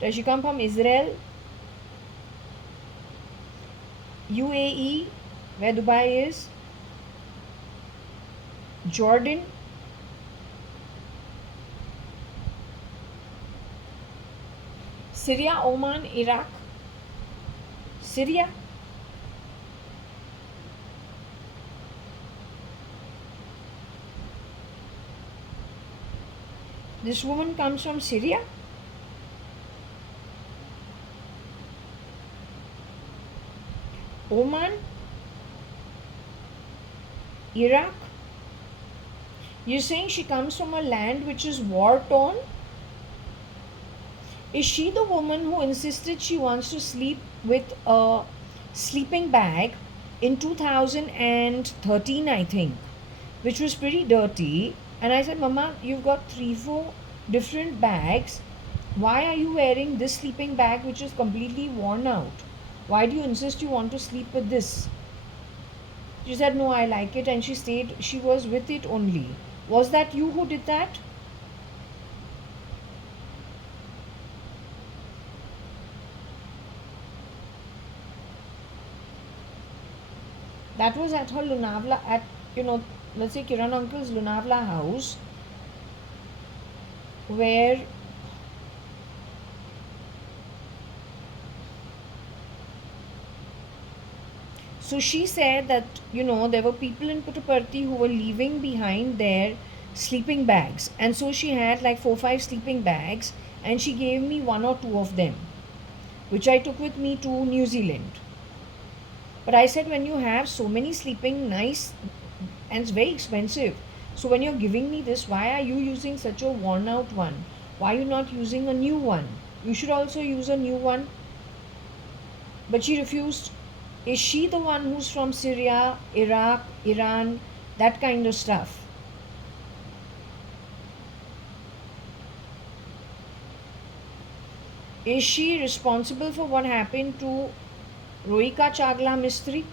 Does she come from Israel, UAE, where Dubai is, Jordan? Syria, Oman, Iraq? Syria? This woman comes from Syria? Oman? Iraq? You're saying she comes from a land which is war torn? Is she the woman who insisted she wants to sleep with a sleeping bag in 2013, I think, which was pretty dirty? And I said, Mama, you've got 3-4 different bags. Why are you wearing this sleeping bag which is completely worn out? Why do you insist you want to sleep with this? She said, no, I like it. And she stayed, she was with it only. Was that you who did that? That was at her Lunavla, at, let's say Kiran uncle's Lunavla house, where so she said that, there were people in Puttaparthi who were leaving behind their sleeping bags. And so she had like 4-5 sleeping bags and she gave me 1 or 2 of them, which I took with me to New Zealand. But I said, when you have so many sleeping nice, and it's very expensive, so when you're giving me this, why are you using such a worn out one? Why are you not using a new one? You should also use a new one. But she refused. Is she the one who's from Syria, Iraq, Iran, that kind of stuff? Is she responsible for what happened to Rohika Chagla Mistri?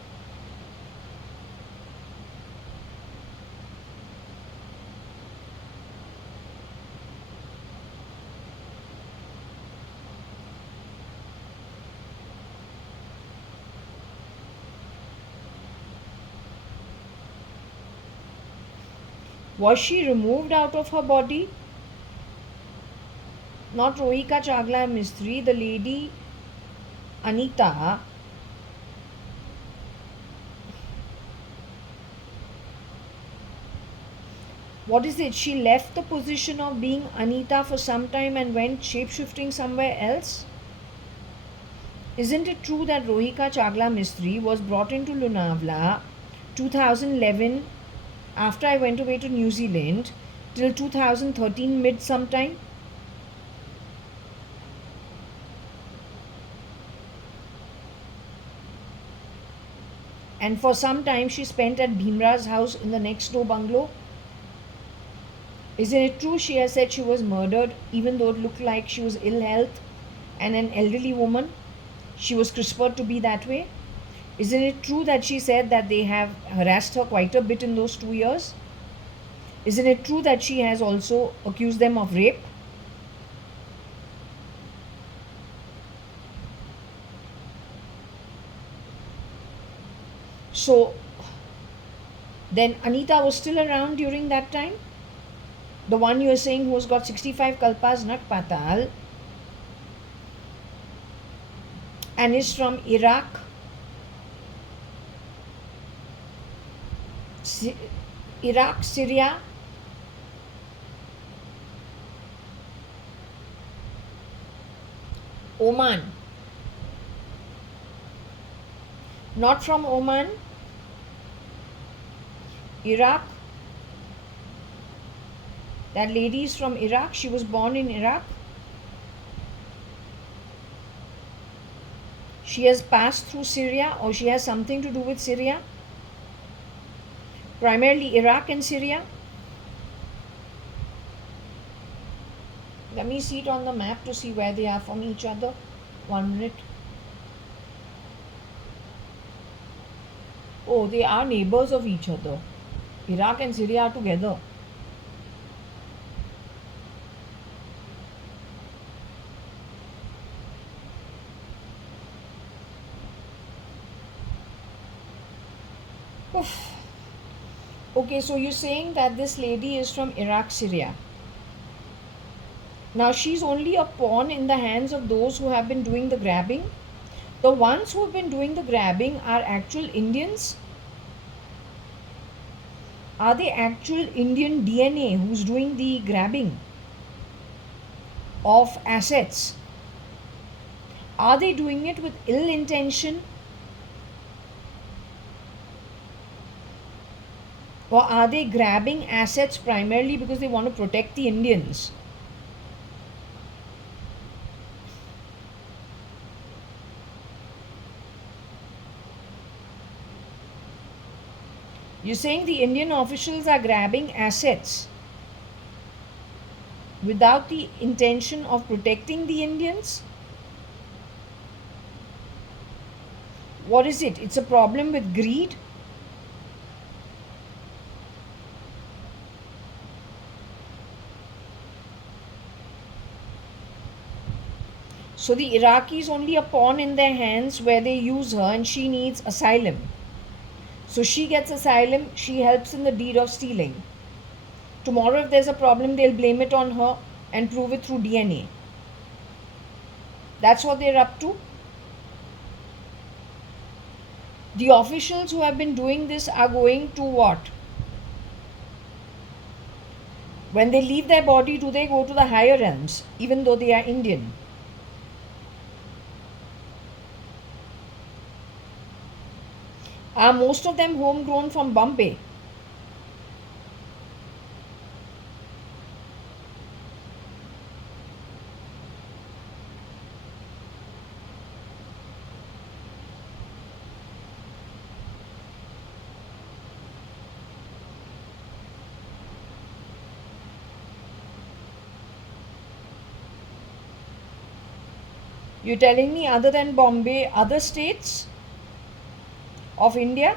Was she removed out of her body? Not Rohika Chagla Mistry, the lady Anita. What is it? She left the position of being Anita for some time and went shape-shifting somewhere else? Isn't it true that Rohika Chagla Mistry was brought into Lonavala 2011 after I went away to New Zealand till 2013 mid sometime? And for some time she spent at Bhimra's house in the next door bungalow? Isn't it true she has said she was murdered even though it looked like she was ill health and an elderly woman? She was CRISPR'd to be that way. Isn't it true that she said that they have harassed her quite a bit in those 2 years? Isn't it true that she has also accused them of rape? So then Anita was still around during that time? The one you are saying who has got 65 kalpas nat patal and is from Iraq, Syria, Oman. Not from Oman, Iraq. That lady is from Iraq. She was born in Iraq. She has passed through Syria, or she has something to do with Syria. Primarily Iraq and Syria. Let me see it on the map to see where they are from each other. 1 minute. Oh, they are neighbors of each other. Iraq and Syria are together. Oof. Okay, so you're saying that this lady is from Iraq, Syria. Now she's only a pawn in the hands of those who have been doing the grabbing. The ones who have been doing the grabbing are actual Indians. Are they actual Indian DNA who's doing the grabbing of assets? Are they doing it with ill intention? Or are they grabbing assets primarily because they want to protect the Indians? You're saying the Indian officials are grabbing assets without the intention of protecting the Indians? What is it? It's a problem with greed? So the Iraqi is only a pawn in their hands where they use her and she needs asylum. So she gets asylum, she helps in the deed of stealing. Tomorrow if there's a problem, they'll blame it on her and prove it through DNA. That's what they're up to. The officials who have been doing this are going to what? When they leave their body, do they go to the higher realms, even though they are Indian? Are most of them homegrown from Bombay? You're telling me other than Bombay, other states of India?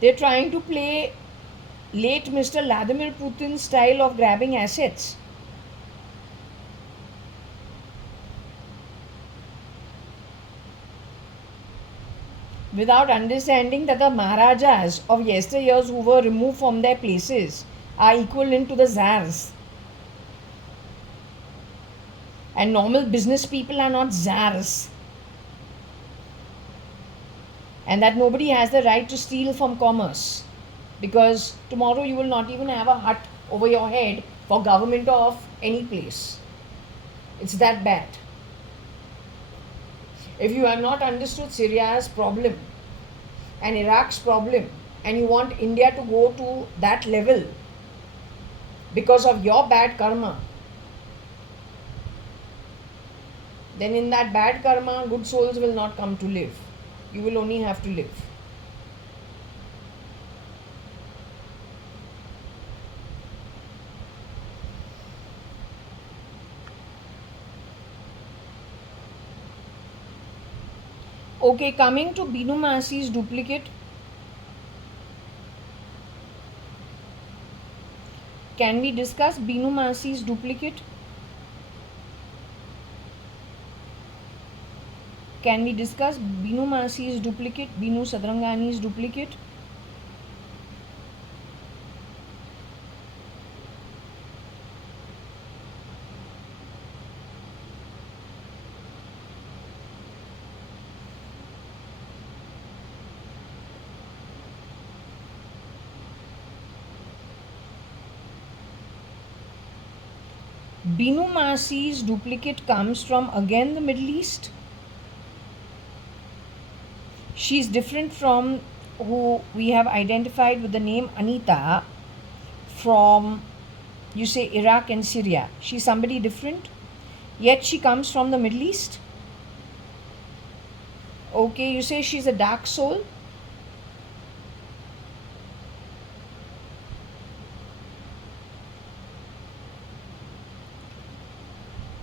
They're trying to play late Mr. Vladimir Putin's style of grabbing assets. without understanding that the Maharajas of yesteryears who were removed from their places are equivalent to the Tsars. And normal business people are not Tsars. And that nobody has the right to steal from commerce. Because tomorrow you will not even have a hut over your head for government of any place. It's that bad. If you have not understood Syria's problem and Iraq's problem, and you want India to go to that level because of your bad karma, then in that bad karma, good souls will not come to live. You will only have to live. Okay, coming to Binu Masi's duplicate. Can we discuss Binu Masi's duplicate? Can we discuss Binu Masi's duplicate, Binu Sadrangani's duplicate? Binu Masi's duplicate comes from again the Middle East. She is different from who we have identified with the name Anita from, you say, Iraq and Syria. She's somebody different, yet she comes from the Middle East. Okay, you say she's a dark soul.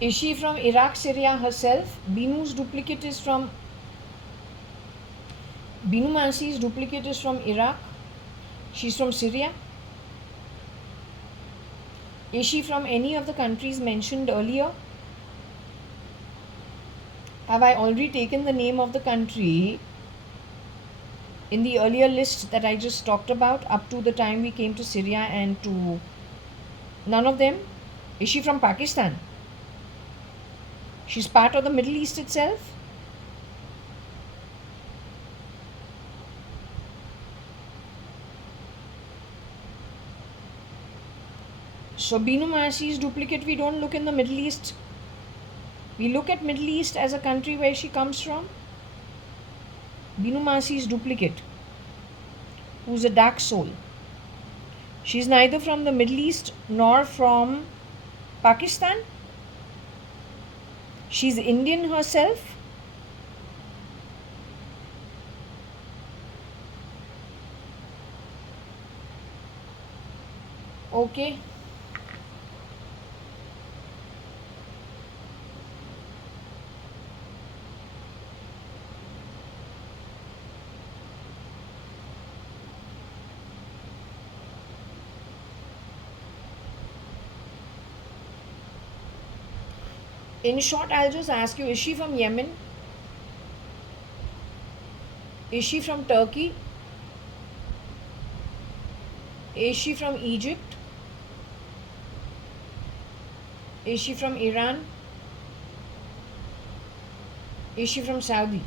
Is she from Iraq, Syria herself? Binu's duplicate is from, Binu Masi's duplicate is from Iraq. She's from Syria. Is she from any of the countries mentioned earlier? Have I already taken the name of the country in the earlier list that I just talked about up to the time we came to Syria and to none of them? Is she from Pakistan? She's part of the Middle East itself. So Binu Masi's duplicate, we don't look in the Middle East. We look at Middle East as a country where she comes from. Binu Masi's duplicate, who's a dark soul. She's neither from the Middle East nor from Pakistan. She's Indian herself. Okay. In short, I'll just ask you, is she from Yemen? Is she from Turkey? Is she from Egypt? Is she from Iran? Is she from Saudi?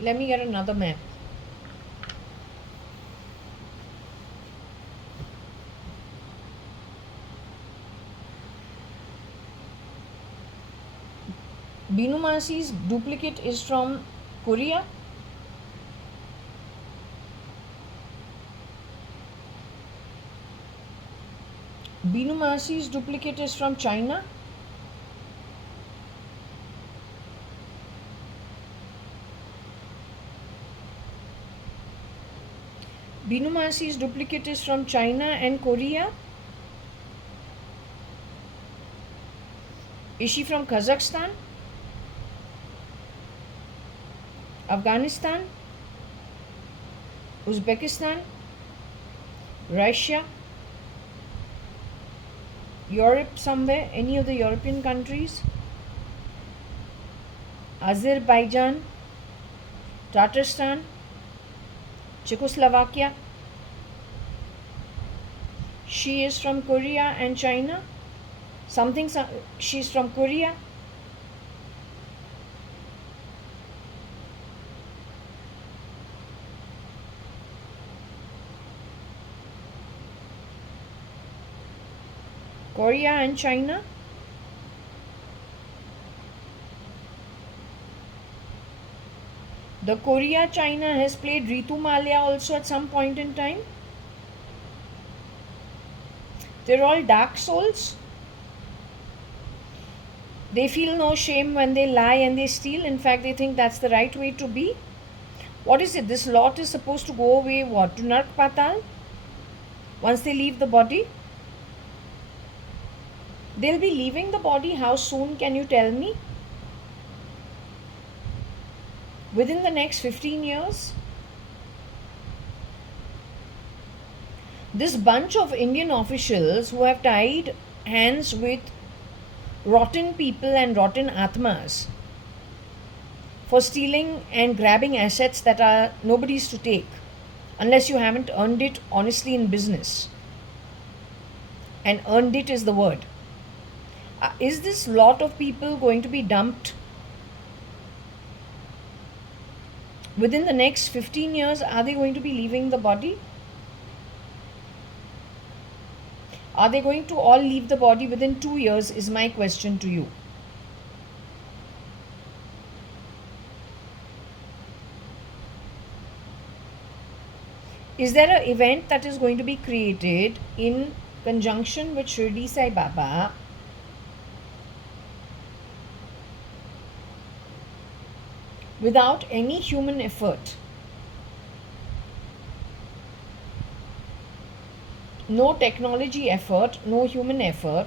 Let me get another map. Binu Masi's duplicate is from Korea. Binu Masi's duplicate is from China. Binu Masi's duplicate is from China and Korea. Is she from Kazakhstan? Afghanistan? Uzbekistan? Russia? Europe somewhere? Any of the European countries? Azerbaijan? Tatarstan, Czechoslovakia. She is from Korea and China. She's from Korea. Korea and China. The Korea China has played Ritu Malia also at some point in time. They're all dark souls. They feel no shame when they lie and they steal. In fact, they think that's the right way to be. What is it? This lot is supposed to go away what? To Nark Patal? Once they leave the body? They'll be leaving the body. How soon can you tell me? Within the next 15 years? This bunch of Indian officials who have tied hands with rotten people and rotten atmas for stealing and grabbing assets that are nobody's to take unless you haven't earned it honestly in business. And earned it is the word. Is this lot of people going to be dumped within the next 15 years? Are they going to be leaving the body? Are they going to all leave the body within 2 years is my question to you. Is there an event that is going to be created in conjunction with Shirdi Sai Baba without any human effort? No technology effort, no human effort,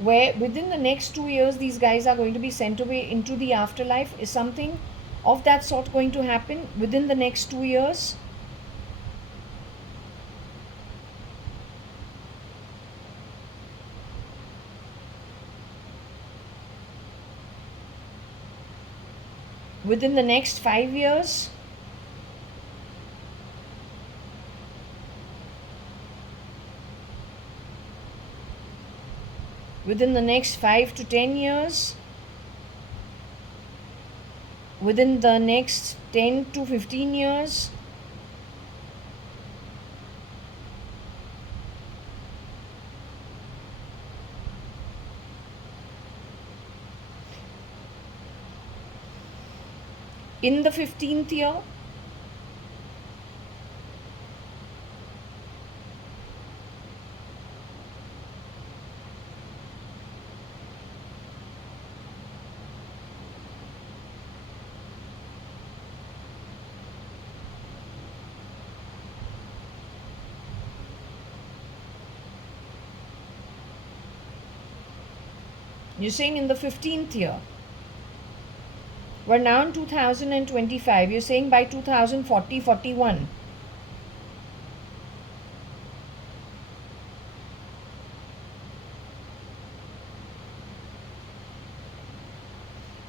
where within the next 2 years these guys are going to be sent away into the afterlife? Is something of that sort going to happen within the next 2 years? Within the next 5 years? Within the next 5 to 10 years? Within the next 10 to 15 years? In the 15th year? You're saying in the 15th year? We're now in 2025. You're saying by 2040, 41.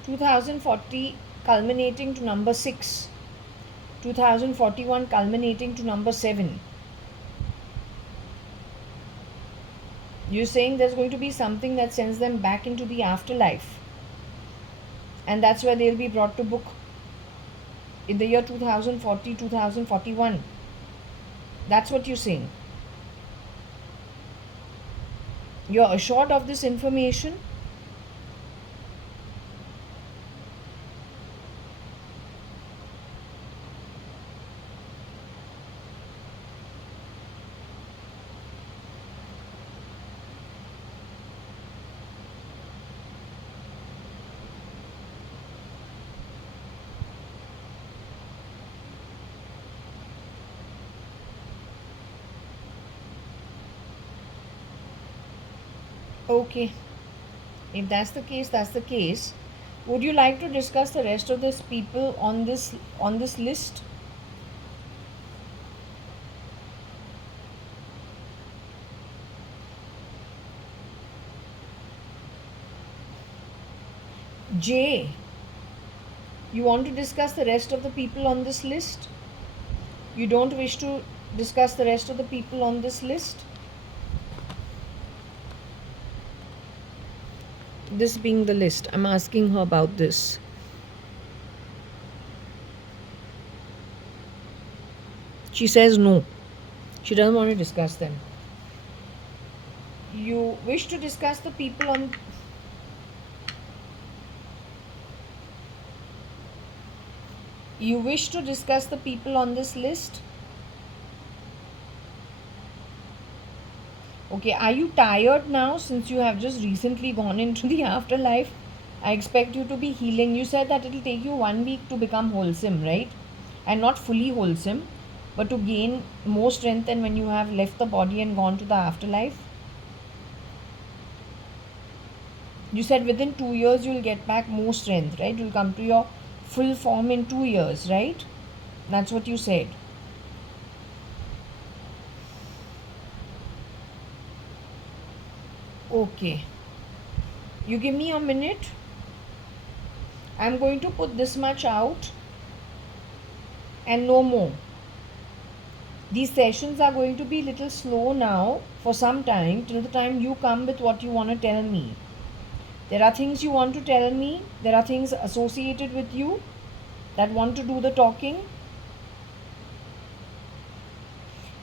(2040) culminating to number 6. 2041 culminating to number 7. You're saying there's going to be something that sends them back into the afterlife. And that's where they'll be brought to book in the year 2040, 2041. That's what you're saying. You're assured of this information? Okay. If that's the case, that's the case. Would you like to discuss the rest of these people on this list? J. You want to discuss the rest of the people on this list? You don't wish to discuss the rest of the people on this list? This being the list, I'm asking her about this. She says no. She doesn't want to discuss them. You wish to discuss the people on... You wish to discuss the people on this list? Okay, are you tired now since you have just recently gone into the afterlife? I expect you to be healing. You said that it will take you 1 week to become wholesome, right? And not fully wholesome, but to gain more strength than when you have left the body and gone to the afterlife. You said within 2 years you'll get back more strength, right? You'll come to your full form in 2 years, right? That's what you said. Okay. You give me a minute. I'm going to put this much out and no more. These sessions are going to be a little slow now for some time, till the time you come with what you want to tell me. There are things you want to tell me. There are things associated with you that want to do the talking.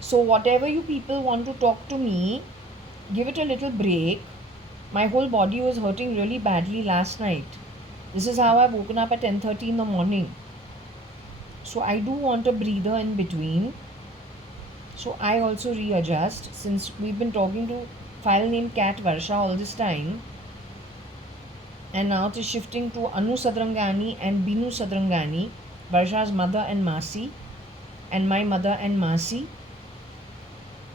So whatever you people want to talk to me, give it a little break. My whole body was hurting really badly last night. This is how I've woken up at 10:30 in the morning. So I do want a breather in between. So I also readjust, since we've been talking to file name Cat Varsha all this time. And now it is shifting to Anu Sadrangani and Binu Sadrangani, Varsha's mother and Masi, and my mother and Masi.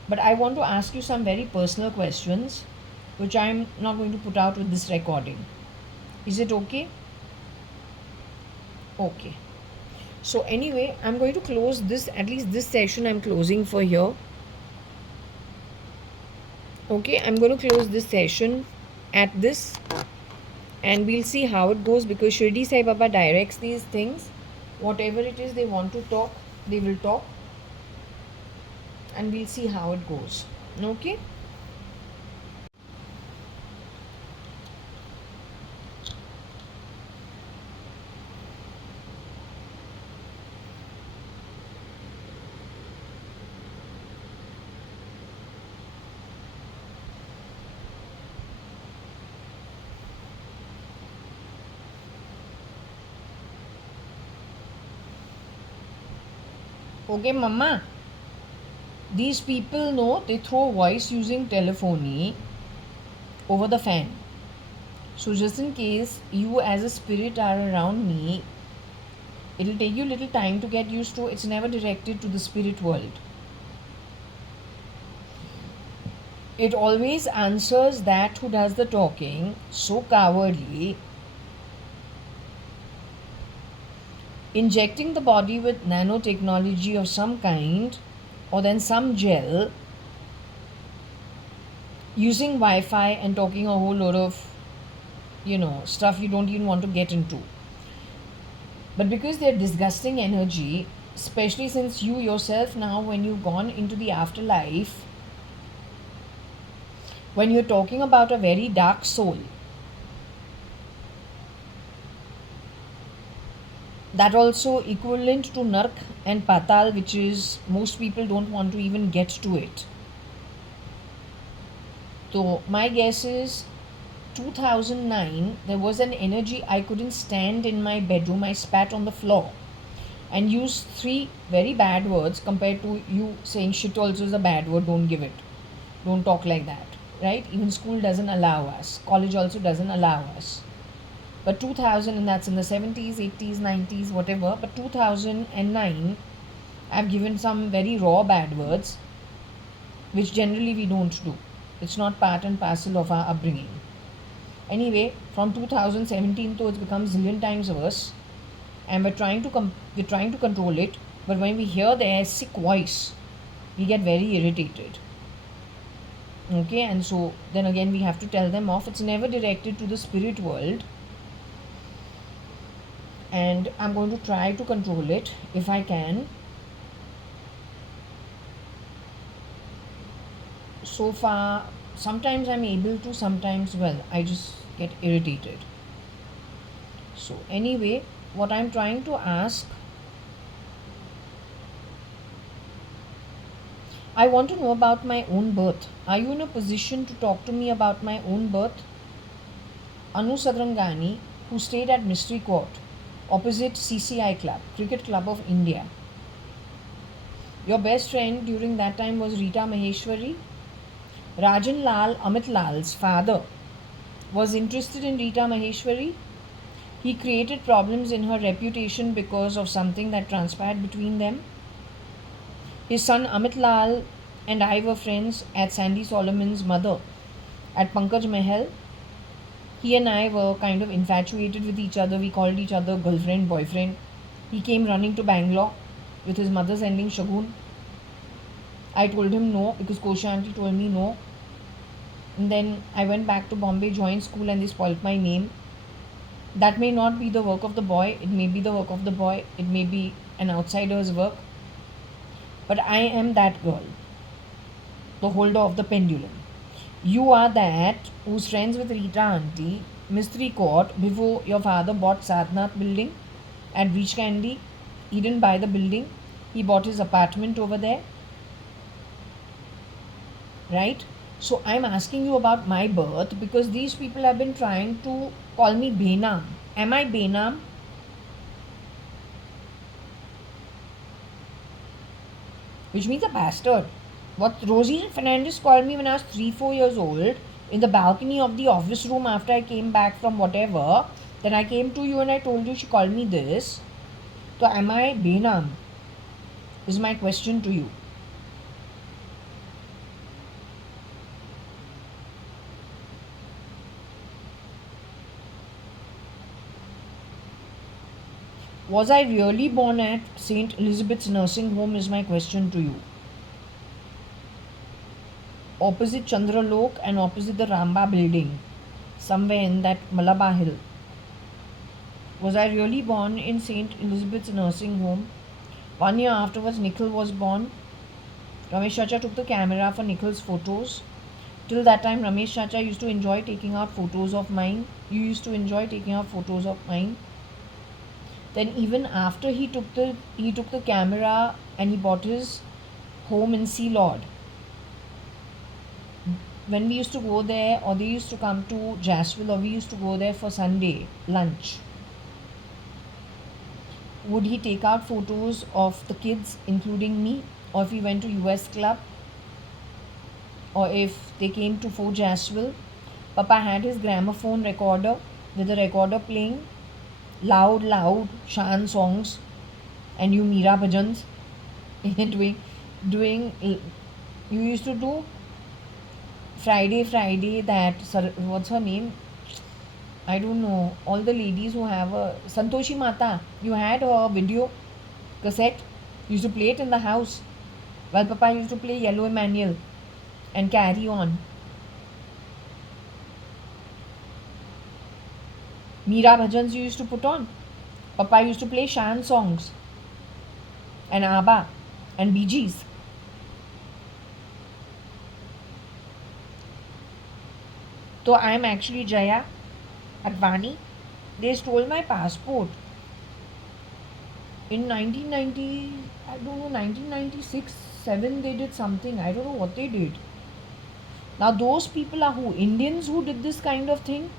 But I want to ask you some very personal questions, which I'm not going to put out with this recording. Is it okay? Okay. So anyway, I'm going to close this, at least this session I'm closing for here. Okay, I'm going to close this session at this, and we'll see how it goes, because Shirdi Sai Baba directs these things. Whatever it is they want to talk, they will talk, and we'll see how it goes. Okay? Okay, Mama. These people know they throw voice using telephony over the fan. So just in case you as a spirit are around me, it'll take you a little time to get used to. It's never directed to the spirit world. It always answers that who does the talking so cowardly, injecting the body with nanotechnology of some kind, or then some gel, using Wi-Fi and talking a whole lot of, stuff you don't even want to get into. But because they're disgusting energy, especially since you yourself now, when you've gone into the afterlife, when you're talking about a very dark soul, that also equivalent to Nark and Patal, which is most people don't want to even get to it. So my guess is 2009, there was an energy I couldn't stand in my bedroom. I spat on the floor and used 3 very bad words, compared to you saying shit also is a bad word. Don't give it. Don't talk like that, right? Even school doesn't allow us. College also doesn't allow us. But 2000, and that's in the 70s, 80s, 90s, whatever. But 2009, I've given some very raw bad words, which generally we don't do. It's not part and parcel of our upbringing. Anyway, from 2017 to it's become zillion times worse, and we're trying to control it. But when we hear their sick voice, we get very irritated. Okay, and so then again we have to tell them off. It's never directed to the spirit world. and I'm going to try to control it if I can. So far, sometimes I'm able to, sometimes, well, I just get irritated. So, anyway, what I'm trying to ask, I want to know about my own birth. Are you in a position to talk to me about my own birth? Anu Sadrangani, who stayed at Mystery Court, opposite CCI Club, Cricket Club of India. Your best friend during that time was Rita Maheshwari. Rajan Lal, Amit Lal's father, was interested in Rita Maheshwari. He created problems in her reputation because of something that transpired between them. His son Amit Lal and I were friends at Sandy Solomon's mother at Pankaj Mahal. He and I were kind of infatuated with each other. We called each other girlfriend, boyfriend. He came running to Bangalore with his mother sending Shagun. I told him no because Kosha auntie told me no. And then I went back to Bombay, joined school, and they spoilt my name. That may not be the work of the boy. It may be the work of the boy. It may be an outsider's work. But I am that girl, the holder of the pendulum. You are that who's friends with Rita auntie, Mystery Court, before your father bought Sadhnath building at Beach Candy. He didn't buy the building. He bought his apartment over there. Right? So I'm asking you about my birth because these people have been trying to call me Benam. Am I Benam? Which means a bastard. What Rosie Fernandez called me when I was 3-4 years old in the balcony of the office room after I came back from whatever. Then I came to you and I told you she called me this. So am I Benam? Is my question to you. Was I really born at St. Elizabeth's Nursing Home is my question to you. Opposite Chandralok and opposite the Ramba building, somewhere in that Malaba Hill. Was I really born in St. Elizabeth's Nursing Home? 1 year afterwards, Nikhil was born. Ramesh Chacha took the camera for Nikhil's photos. Till that time, Ramesh Chacha used to enjoy taking out photos of mine. You used to enjoy taking out photos of mine. Then even after he took the camera and he bought his home in Sea Lord. When we used to go there, or they used to come to Jaswell, or we used to go there for Sunday lunch, would he take out photos of the kids, including me, or if we went to US Club, or if they came to Fort Jaswell? Papa had his gramophone recorder with the recorder playing loud Shan songs and you Meera bhajans doing you used to do Friday that what's her name, I don't know, all the ladies who have a Santoshi Mata, you had her video cassette, you used to play it in the house while Papa used to play Yellow Emmanuel and Carry On. Meera bhajans you used to put on. Papa used to play Shan songs and ABBA and Bee Gees. So I am actually JAYA.ADVANI. They stole my passport in 1990, I don't know, 1996, 7 they did something. I don't know what they did. Now those people are who? Indians who did this kind of thing?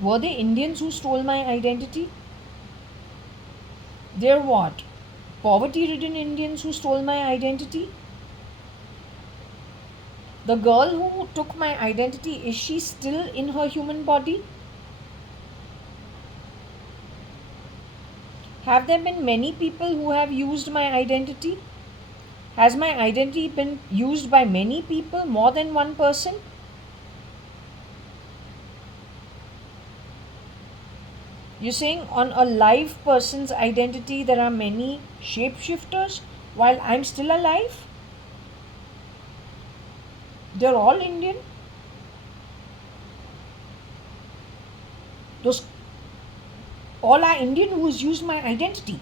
Were they Indians who stole my identity? They're what? Poverty-ridden Indians who stole my identity? The girl who took my identity, is she still in her human body? Have there been many people who have used my identity? Has my identity been used by many people, more than one person? You're saying on a live person's identity there are many shapeshifters while I'm still alive? They're all Indian? Those all are Indian who's used my identity.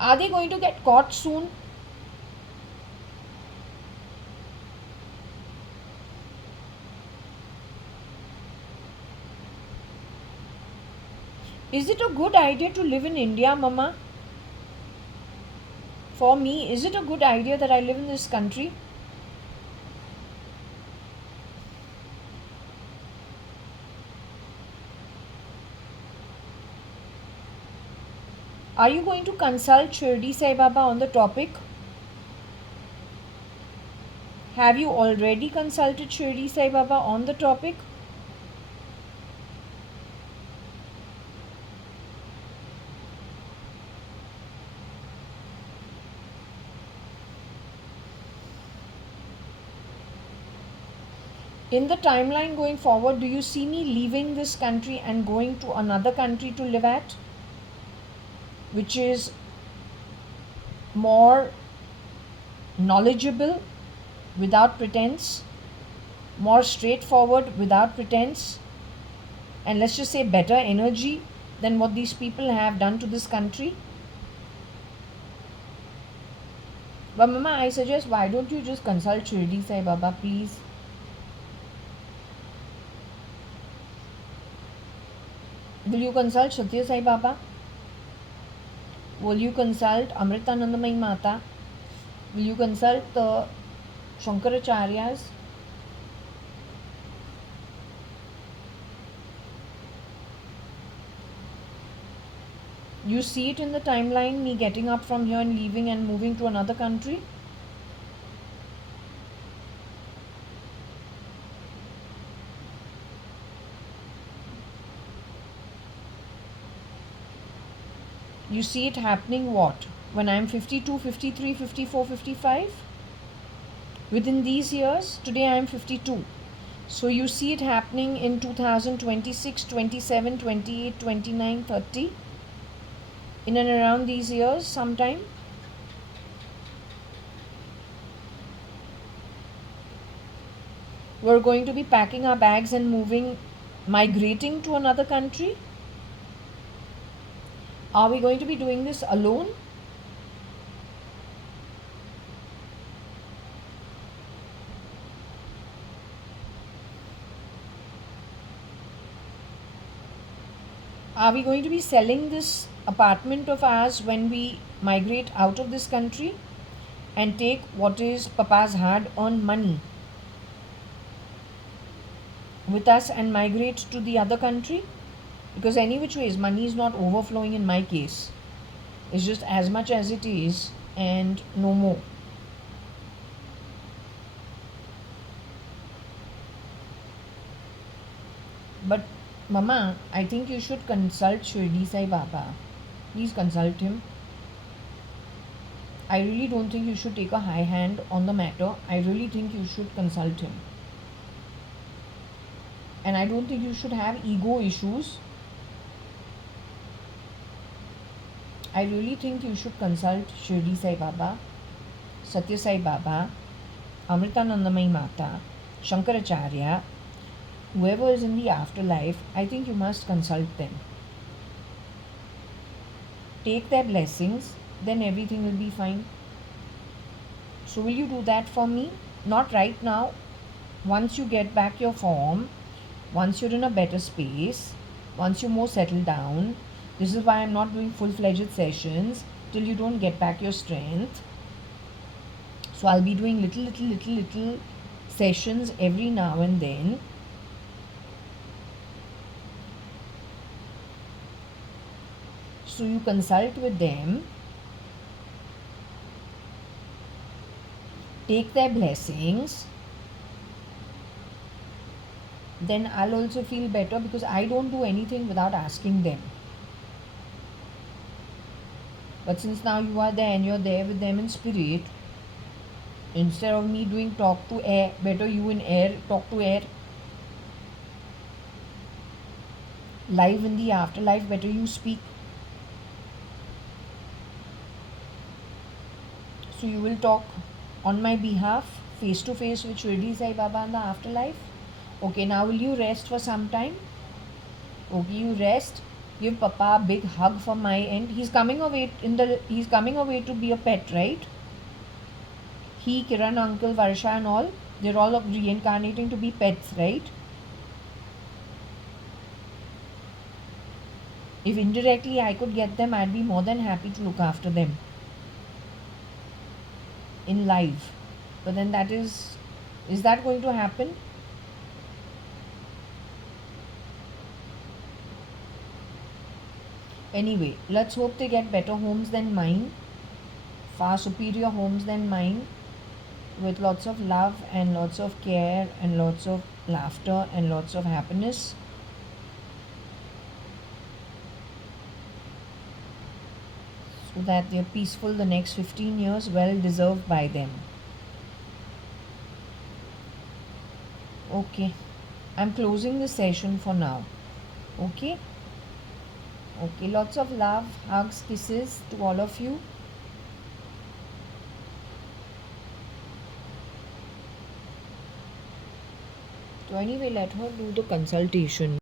Are they going to get caught soon? Is it a good idea to live in India, Mama? For me, is it a good idea that I live in this country? Are you going to consult Shirdi Sai Baba on the topic? Have you already consulted Shirdi Sai Baba on the topic? In the timeline going forward, do you see me leaving this country and going to another country to live at, which is more knowledgeable without pretense, more straightforward without pretense, and let's just say better energy than what these people have done to this country? But Mama, I suggest, why don't you just consult Shirdi Sai Baba, please? Will you consult Satya Sai Baba? Will you consult Amritanandamayi Mata? Will you consult the Shankaracharyas? You see it in the timeline, me getting up from here and leaving and moving to another country? You see it happening what? When I'm 52, 53, 54, 55? Within these years, today I'm 52. So you see it happening in 2026, 27, 28, 29, 30? In and around these years sometime? We're going to be packing our bags and moving, migrating to another country? Are we going to be doing this alone? Are we going to be selling this apartment of ours when we migrate out of this country and take what is Papa's hard-earned money with us and migrate to the other country? Because any which ways, money is not overflowing in my case. It's just as much as it is and no more. But Mama, I think you should consult Shirdi Sai Baba. Please consult him. I really don't think you should take a high hand on the matter. I really think you should consult him. And I don't think you should have ego issues. I really think you should consult Shirdi Sai Baba, Satya Sai Baba, Amritanandamayi Mata, Shankaracharya, whoever is in the afterlife. I think you must consult them. Take their blessings, then everything will be fine. So will you do that for me? Not right now. Once you get back your form, once you're in a better space, once you're more settled down. This is why I'm not doing full-fledged sessions till you don't get back your strength. So I'll be doing little sessions every now and then. So you consult with them, take their blessings, then I'll also feel better, because I don't do anything without asking them. But since now you are there and you're there with them in spirit, instead of me doing talk to air, better you in air, talk to air. Live in the afterlife, better you speak. So you will talk on my behalf, face to face with Shirdi Sai Baba in the afterlife. Okay, now will you rest for some time? Okay, you rest. Give Papa a big hug from my end. He's coming away to be a pet, right? He, Kiran, Uncle, Varsha and all, they're all reincarnating to be pets, right? If indirectly I could get them, I'd be more than happy to look after them in life. But then is that going to happen? Anyway, let's hope they get better homes than mine, far superior homes than mine, with lots of love and lots of care and lots of laughter and lots of happiness. So that they're peaceful the next 15 years, well deserved by them. Okay, I'm closing the session for now. Okay, okay, lots of love, hugs, kisses to all of you. So anyway, let her do the consultation.